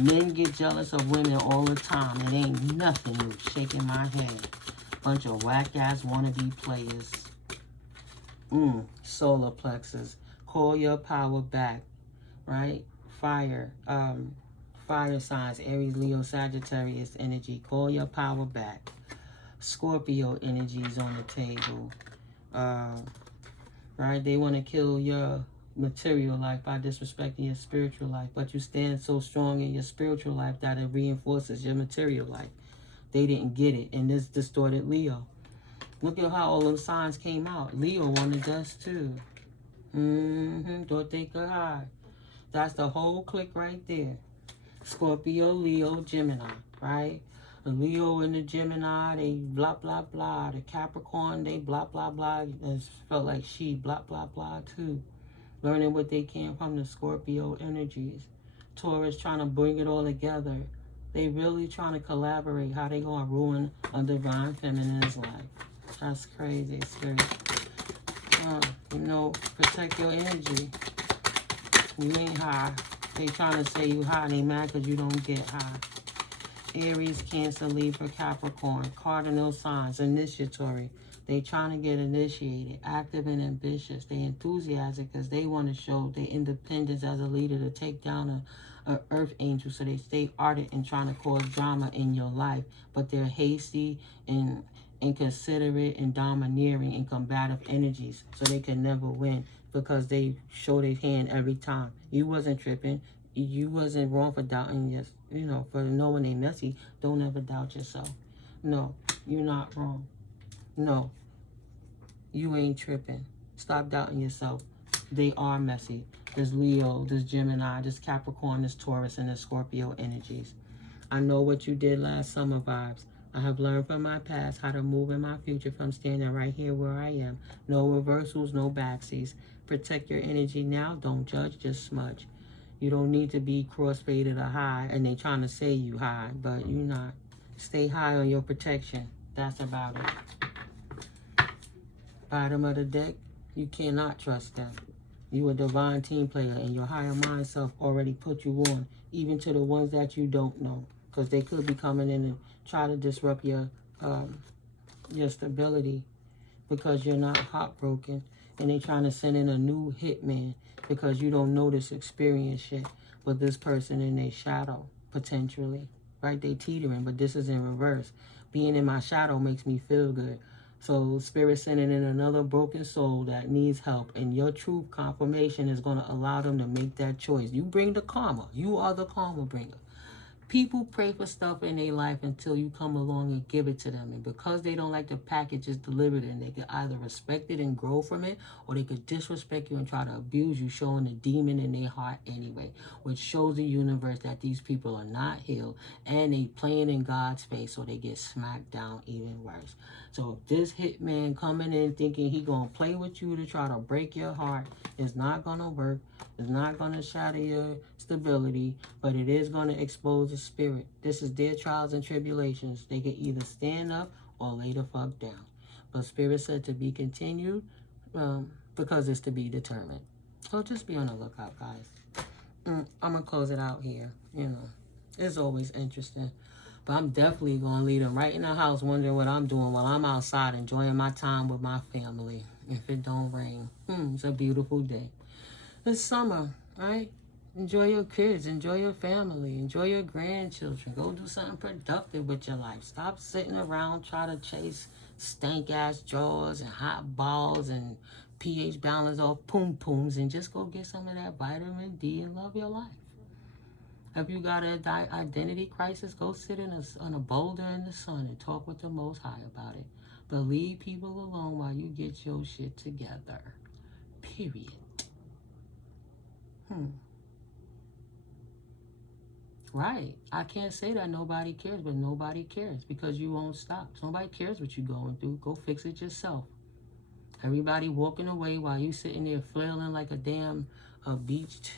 Men get jealous of women all the time. It ain't nothing new. Shaking my head. Bunch of whack-ass wannabe players. Solar plexus. Call your power back. Right? Fire. Fire signs. Aries, Leo, Sagittarius energy. Call your power back. Scorpio energies on the table. Right? They want to kill your material life by disrespecting your spiritual life, but you stand so strong in your spiritual life that it reinforces your material life. They didn't get it in this distorted Leo. Look at how all those signs came out. Leo wanted us too. Thought they could hide. That's the whole clique right there. Scorpio, Leo, Gemini, right? The Leo and the Gemini, they blah, blah, blah. The Capricorn, they blah, blah, blah. It felt like she blah, blah, blah too. Learning what they can from the Scorpio energies. Taurus trying to bring it all together. They really trying to collaborate how they going to ruin a divine feminine's life. That's crazy, spirit. You know, protect your energy. You ain't high. They trying to say you high. They mad because you don't get high. Aries, Cancer, Libra, Capricorn. Cardinal signs. Initiatory. They trying to get initiated, active and ambitious. They enthusiastic because they want to show their independence as a leader to take down a earth angel. So they stay ardent and trying to cause drama in your life. But they're hasty and inconsiderate and domineering and combative energies. So they can never win because they show their hand every time. You wasn't tripping. You wasn't wrong for doubting your, you know, for knowing they messy. Don't ever doubt yourself. No, you're not wrong. No, you ain't tripping. Stop doubting yourself. They are messy. There's Leo, there's Gemini, there's Capricorn, there's Taurus, and there's Scorpio energies. I know what you did last summer vibes. I have learned from my past how to move in my future from standing right here where I am. No reversals, no backsies. Protect your energy now. Don't judge, just smudge. You don't need to be cross-faded or high, and they trying to say you high, but you're not. Stay high on your protection. That's about it. Bottom of the deck, you cannot trust them. You a divine team player, and your higher mind self already put you on, even to the ones that you don't know, because they could be coming in and try to disrupt your stability because you're not heartbroken, and they trying to send in a new hitman because you don't know this experience yet, but this person in their shadow, potentially, right? They teetering, but this is in reverse. Being in my shadow makes me feel good. So Spirit sending in another broken soul that needs help, and your truth confirmation is going to allow them to make that choice. You bring the karma. You are the karma bringer. People pray for stuff in their life until you come along and give it to them. And because they don't like the packages delivered, and they can either respect it and grow from it, or they could disrespect you and try to abuse you, showing the demon in their heart anyway, which shows the universe that these people are not healed, and they playing in God's face, so they get smacked down even worse. So if this hitman coming in thinking he gonna play with you to try to break your heart, it's not gonna work. It's not gonna shatter your stability, but it is gonna expose the spirit. This is their trials and tribulations. They can either stand up or lay the fuck down. But Spirit said to be continued because it's to be determined. So just be on the lookout, guys. I'm gonna close it out here. You know, it's always interesting. But I'm definitely going to leave them right in the house wondering what I'm doing while I'm outside enjoying my time with my family. If it don't rain. It's a beautiful day. It's summer, right? Enjoy your kids. Enjoy your family. Enjoy your grandchildren. Go do something productive with your life. Stop sitting around trying to chase stank-ass jaws and hot balls and pH balance off poom-pooms, and just go get some of that vitamin D and love your life. If you got an identity crisis, go sit on a boulder in the sun and talk with the Most High about it. But leave people alone while you get your shit together. Period. Right. I can't say that nobody cares, but nobody cares because you won't stop. Nobody cares what you're going through. Go fix it yourself. Everybody walking away while you sitting there flailing like a damn beached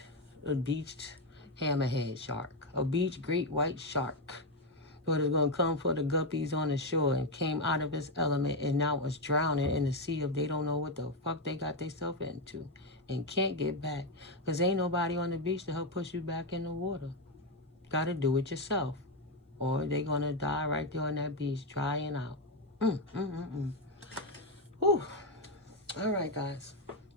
hammerhead shark. A beached great white shark. But it's going to come for the guppies on the shore and came out of its element and now it's drowning in the sea of they don't know what the fuck they got themselves into and can't get back. Because ain't nobody on the beach to help push you back in the water. Got to do it yourself. Or they going to die right there on that beach drying out. Whew. All right, guys.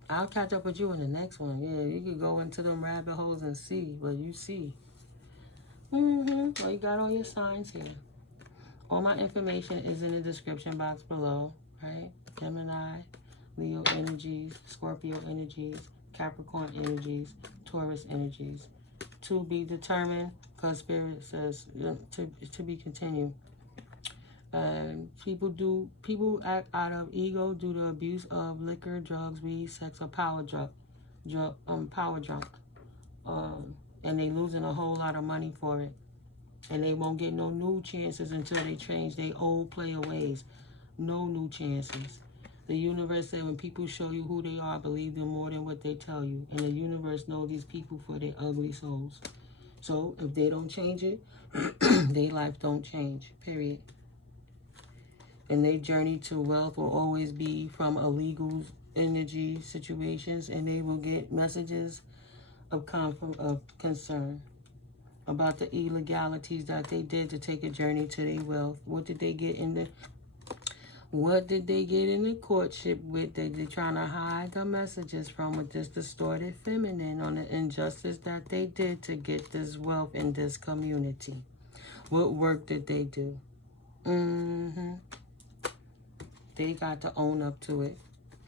I'll catch up with you in the next one. Yeah, you could go into them rabbit holes and see, but you see. Well, you got all your signs here. All my information is in the description box below, right? Gemini, Leo energies, Scorpio energies, Capricorn energies, Taurus energies. To be determined, because Spirit says to be continued. People act out of ego due to abuse of liquor, drugs, weed, sex, or power drunk. And they losing a whole lot of money for it. And they won't get no new chances until they change their old player ways. No new chances. The universe said when people show you who they are, believe them more than what they tell you. And the universe knows these people for their ugly souls. So if they don't change it, their life don't change, period. And their journey to wealth will always be from illegal energy situations, and they will get messages of concern about the illegalities that they did to take a journey to their wealth. What did they get in the courtship with? They're trying to hide the messages from with this distorted feminine on the injustice that they did to get this wealth in this community. What work did they do? They got to own up to it.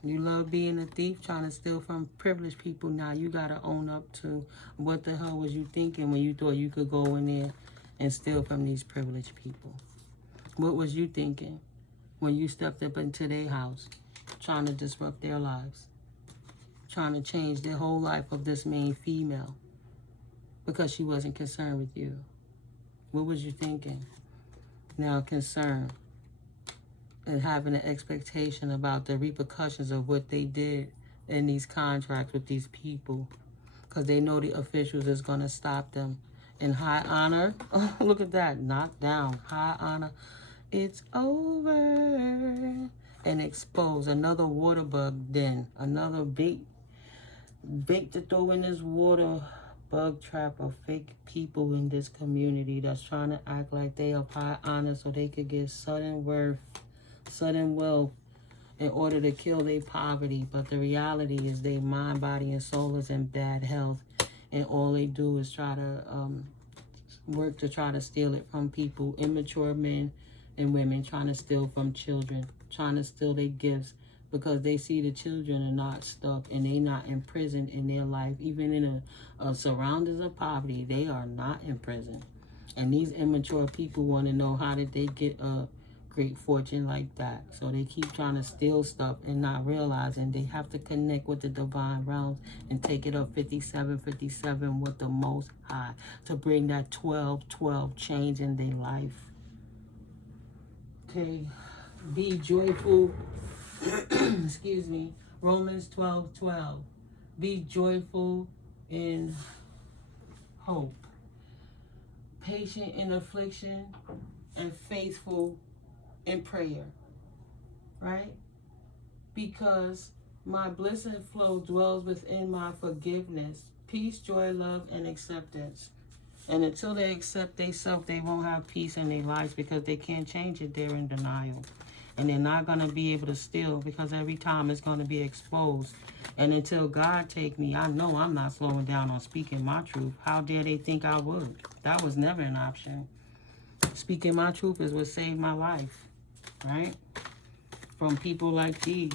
You love being a thief, trying to steal from privileged people. Now you got to own up to what the hell was you thinking when you thought you could go in there and steal from these privileged people? What was you thinking when you stepped up into their house, trying to disrupt their lives, trying to change the whole life of this main female because she wasn't concerned with you? What was you thinking? Now concern and having an expectation about the repercussions of what they did in these contracts with these people, because they know the officials is going to stop them. In high honor, oh, look at that, knocked down, high honor, it's over. And expose another water bug den, another bait to throw in this water bug trap of fake people in this community that's trying to act like they are high honor so they could get sudden wealth in order to kill their poverty. But the reality is their mind, body, and soul is in bad health, and all they do is try to work to try to steal it from people, immature men and women, trying to steal from children, trying to steal their gifts, because they see the children are not stuck and they not imprisoned in their life. Even in a surroundings of poverty, they are not in prison. And these immature people want to know, how did they get a great fortune like that? So they keep trying to steal stuff and not realizing they have to connect with the divine realms and take it up 5757 with the Most High to bring that 12-12 change in their life. Okay, be joyful. Excuse me. Romans 12:12. Be joyful in hope, patient in affliction, and faithful in prayer. Right? Because my bliss and flow dwells within my forgiveness, peace, joy, love, and acceptance. And until they accept themselves, they won't have peace in their lives, because they can't change it. They're in denial. And they're not going to be able to steal, because every time it's going to be exposed. And until God take me, I know I'm not slowing down on speaking my truth. How dare they think I would? That was never an option. Speaking my truth is what saved my life, right? From people like these.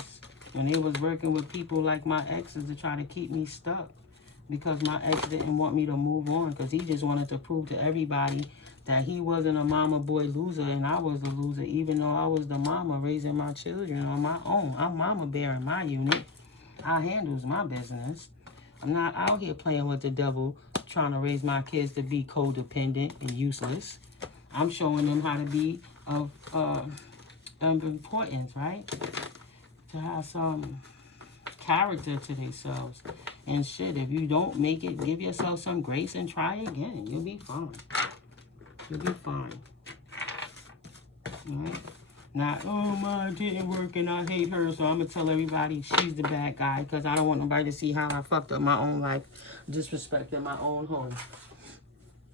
When they was working with people like my exes to try to keep me stuck. Because my ex didn't want me to move on, because he just wanted to prove to everybody that he wasn't a mama boy loser and I was a loser, even though I was the mama raising my children on my own. I'm mama bear in my unit. I handles my business. I'm not out here playing with the devil, trying to raise my kids to be codependent and useless. I'm showing them how to be of importance, right? To have some character to themselves. And shit, if you don't make it, give yourself some grace and try again. You'll be fine. You'll be fine. Right? Not, oh, mine didn't work and I hate her, so I'm going to tell everybody she's the bad guy because I don't want nobody to see how I fucked up my own life, disrespecting my own home,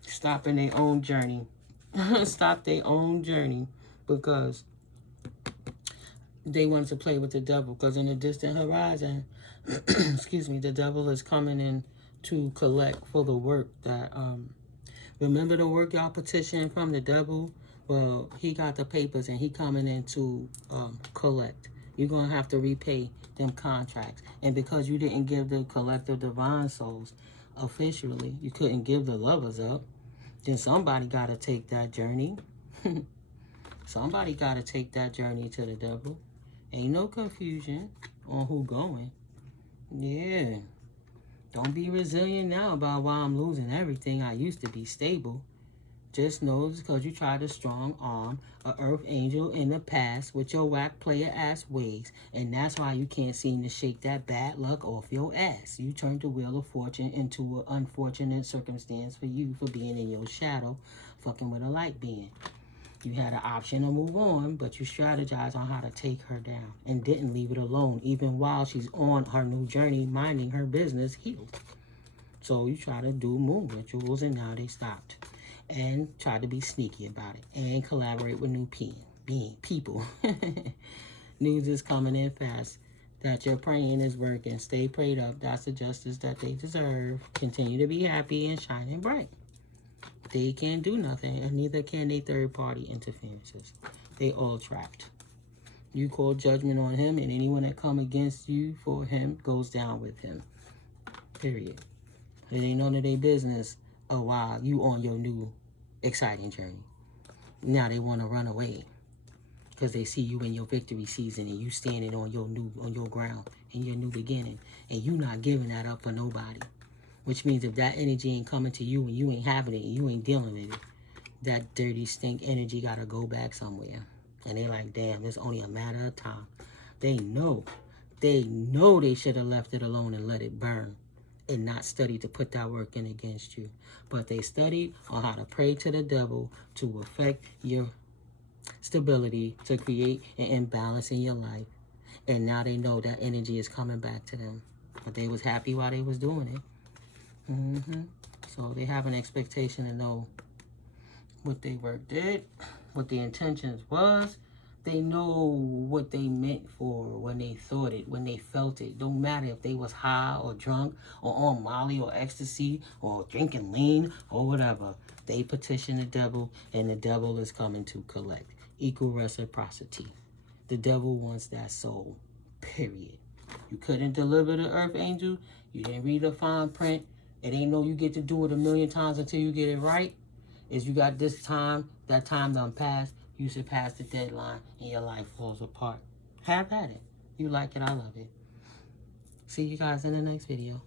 stopping their own journey. Stop their own journey because they want to play with the devil. Because in the distant horizon, excuse me, the devil is coming in to collect for the work that, remember the work y'all petitioned from the devil? Well, he got the papers and he coming in to collect. You're going to have to repay them contracts. And because you didn't give the collective divine souls officially, you couldn't give the lovers up, then somebody got to take that journey. Somebody got to take that journey to the devil. Ain't no confusion on who going. Yeah. Don't be resilient now about why I'm losing everything. I used to be stable. Just know it's because you tried to strong arm a earth angel in the past with your whack player ass ways. And that's why you can't seem to shake that bad luck off your ass. You turned the wheel of fortune into an unfortunate circumstance for you for being in your shadow, fucking with a light being. You had an option to move on, but you strategized on how to take her down and didn't leave it alone, even while she's on her new journey, minding her business, healed. So you try to do moon rituals, and now they stopped. And try to be sneaky about it and collaborate with new people. News is coming in fast that your praying is working. Stay prayed up. That's the justice that they deserve. Continue to be happy and shining bright. They can't do nothing, and neither can they third-party interferences. They all trapped. You call judgment on him, and anyone that come against you for him goes down with him. Period. It ain't none of their business while you on your new exciting journey. Now they want to run away because they see you in your victory season and you standing on your ground in your new beginning, and you not giving that up for nobody. Which means if that energy ain't coming to you and you ain't having it and you ain't dealing with it, that dirty stink energy gotta go back somewhere. And they like, damn, it's only a matter of time. They know they should have left it alone and let it burn and not studied to put that work in against you. But they studied on how to pray to the devil to affect your stability, to create an imbalance in your life. And now they know that energy is coming back to them. But they was happy while they was doing it. So they have an expectation to know what they work did, what the intentions was. They know what they meant for when they thought it, when they felt it. Don't matter if they was high or drunk or on Molly or ecstasy or drinking lean or whatever. They petition the devil, and the devil is coming to collect. Equal reciprocity. The devil wants that soul, period. You couldn't deliver the earth angel. You didn't read the fine print. It ain't no you get to do it 1,000,000 times until you get it right. Is you got this time, that time done passed. You surpass the deadline and your life falls apart. Have at it. You like it, I love it. See you guys in the next video.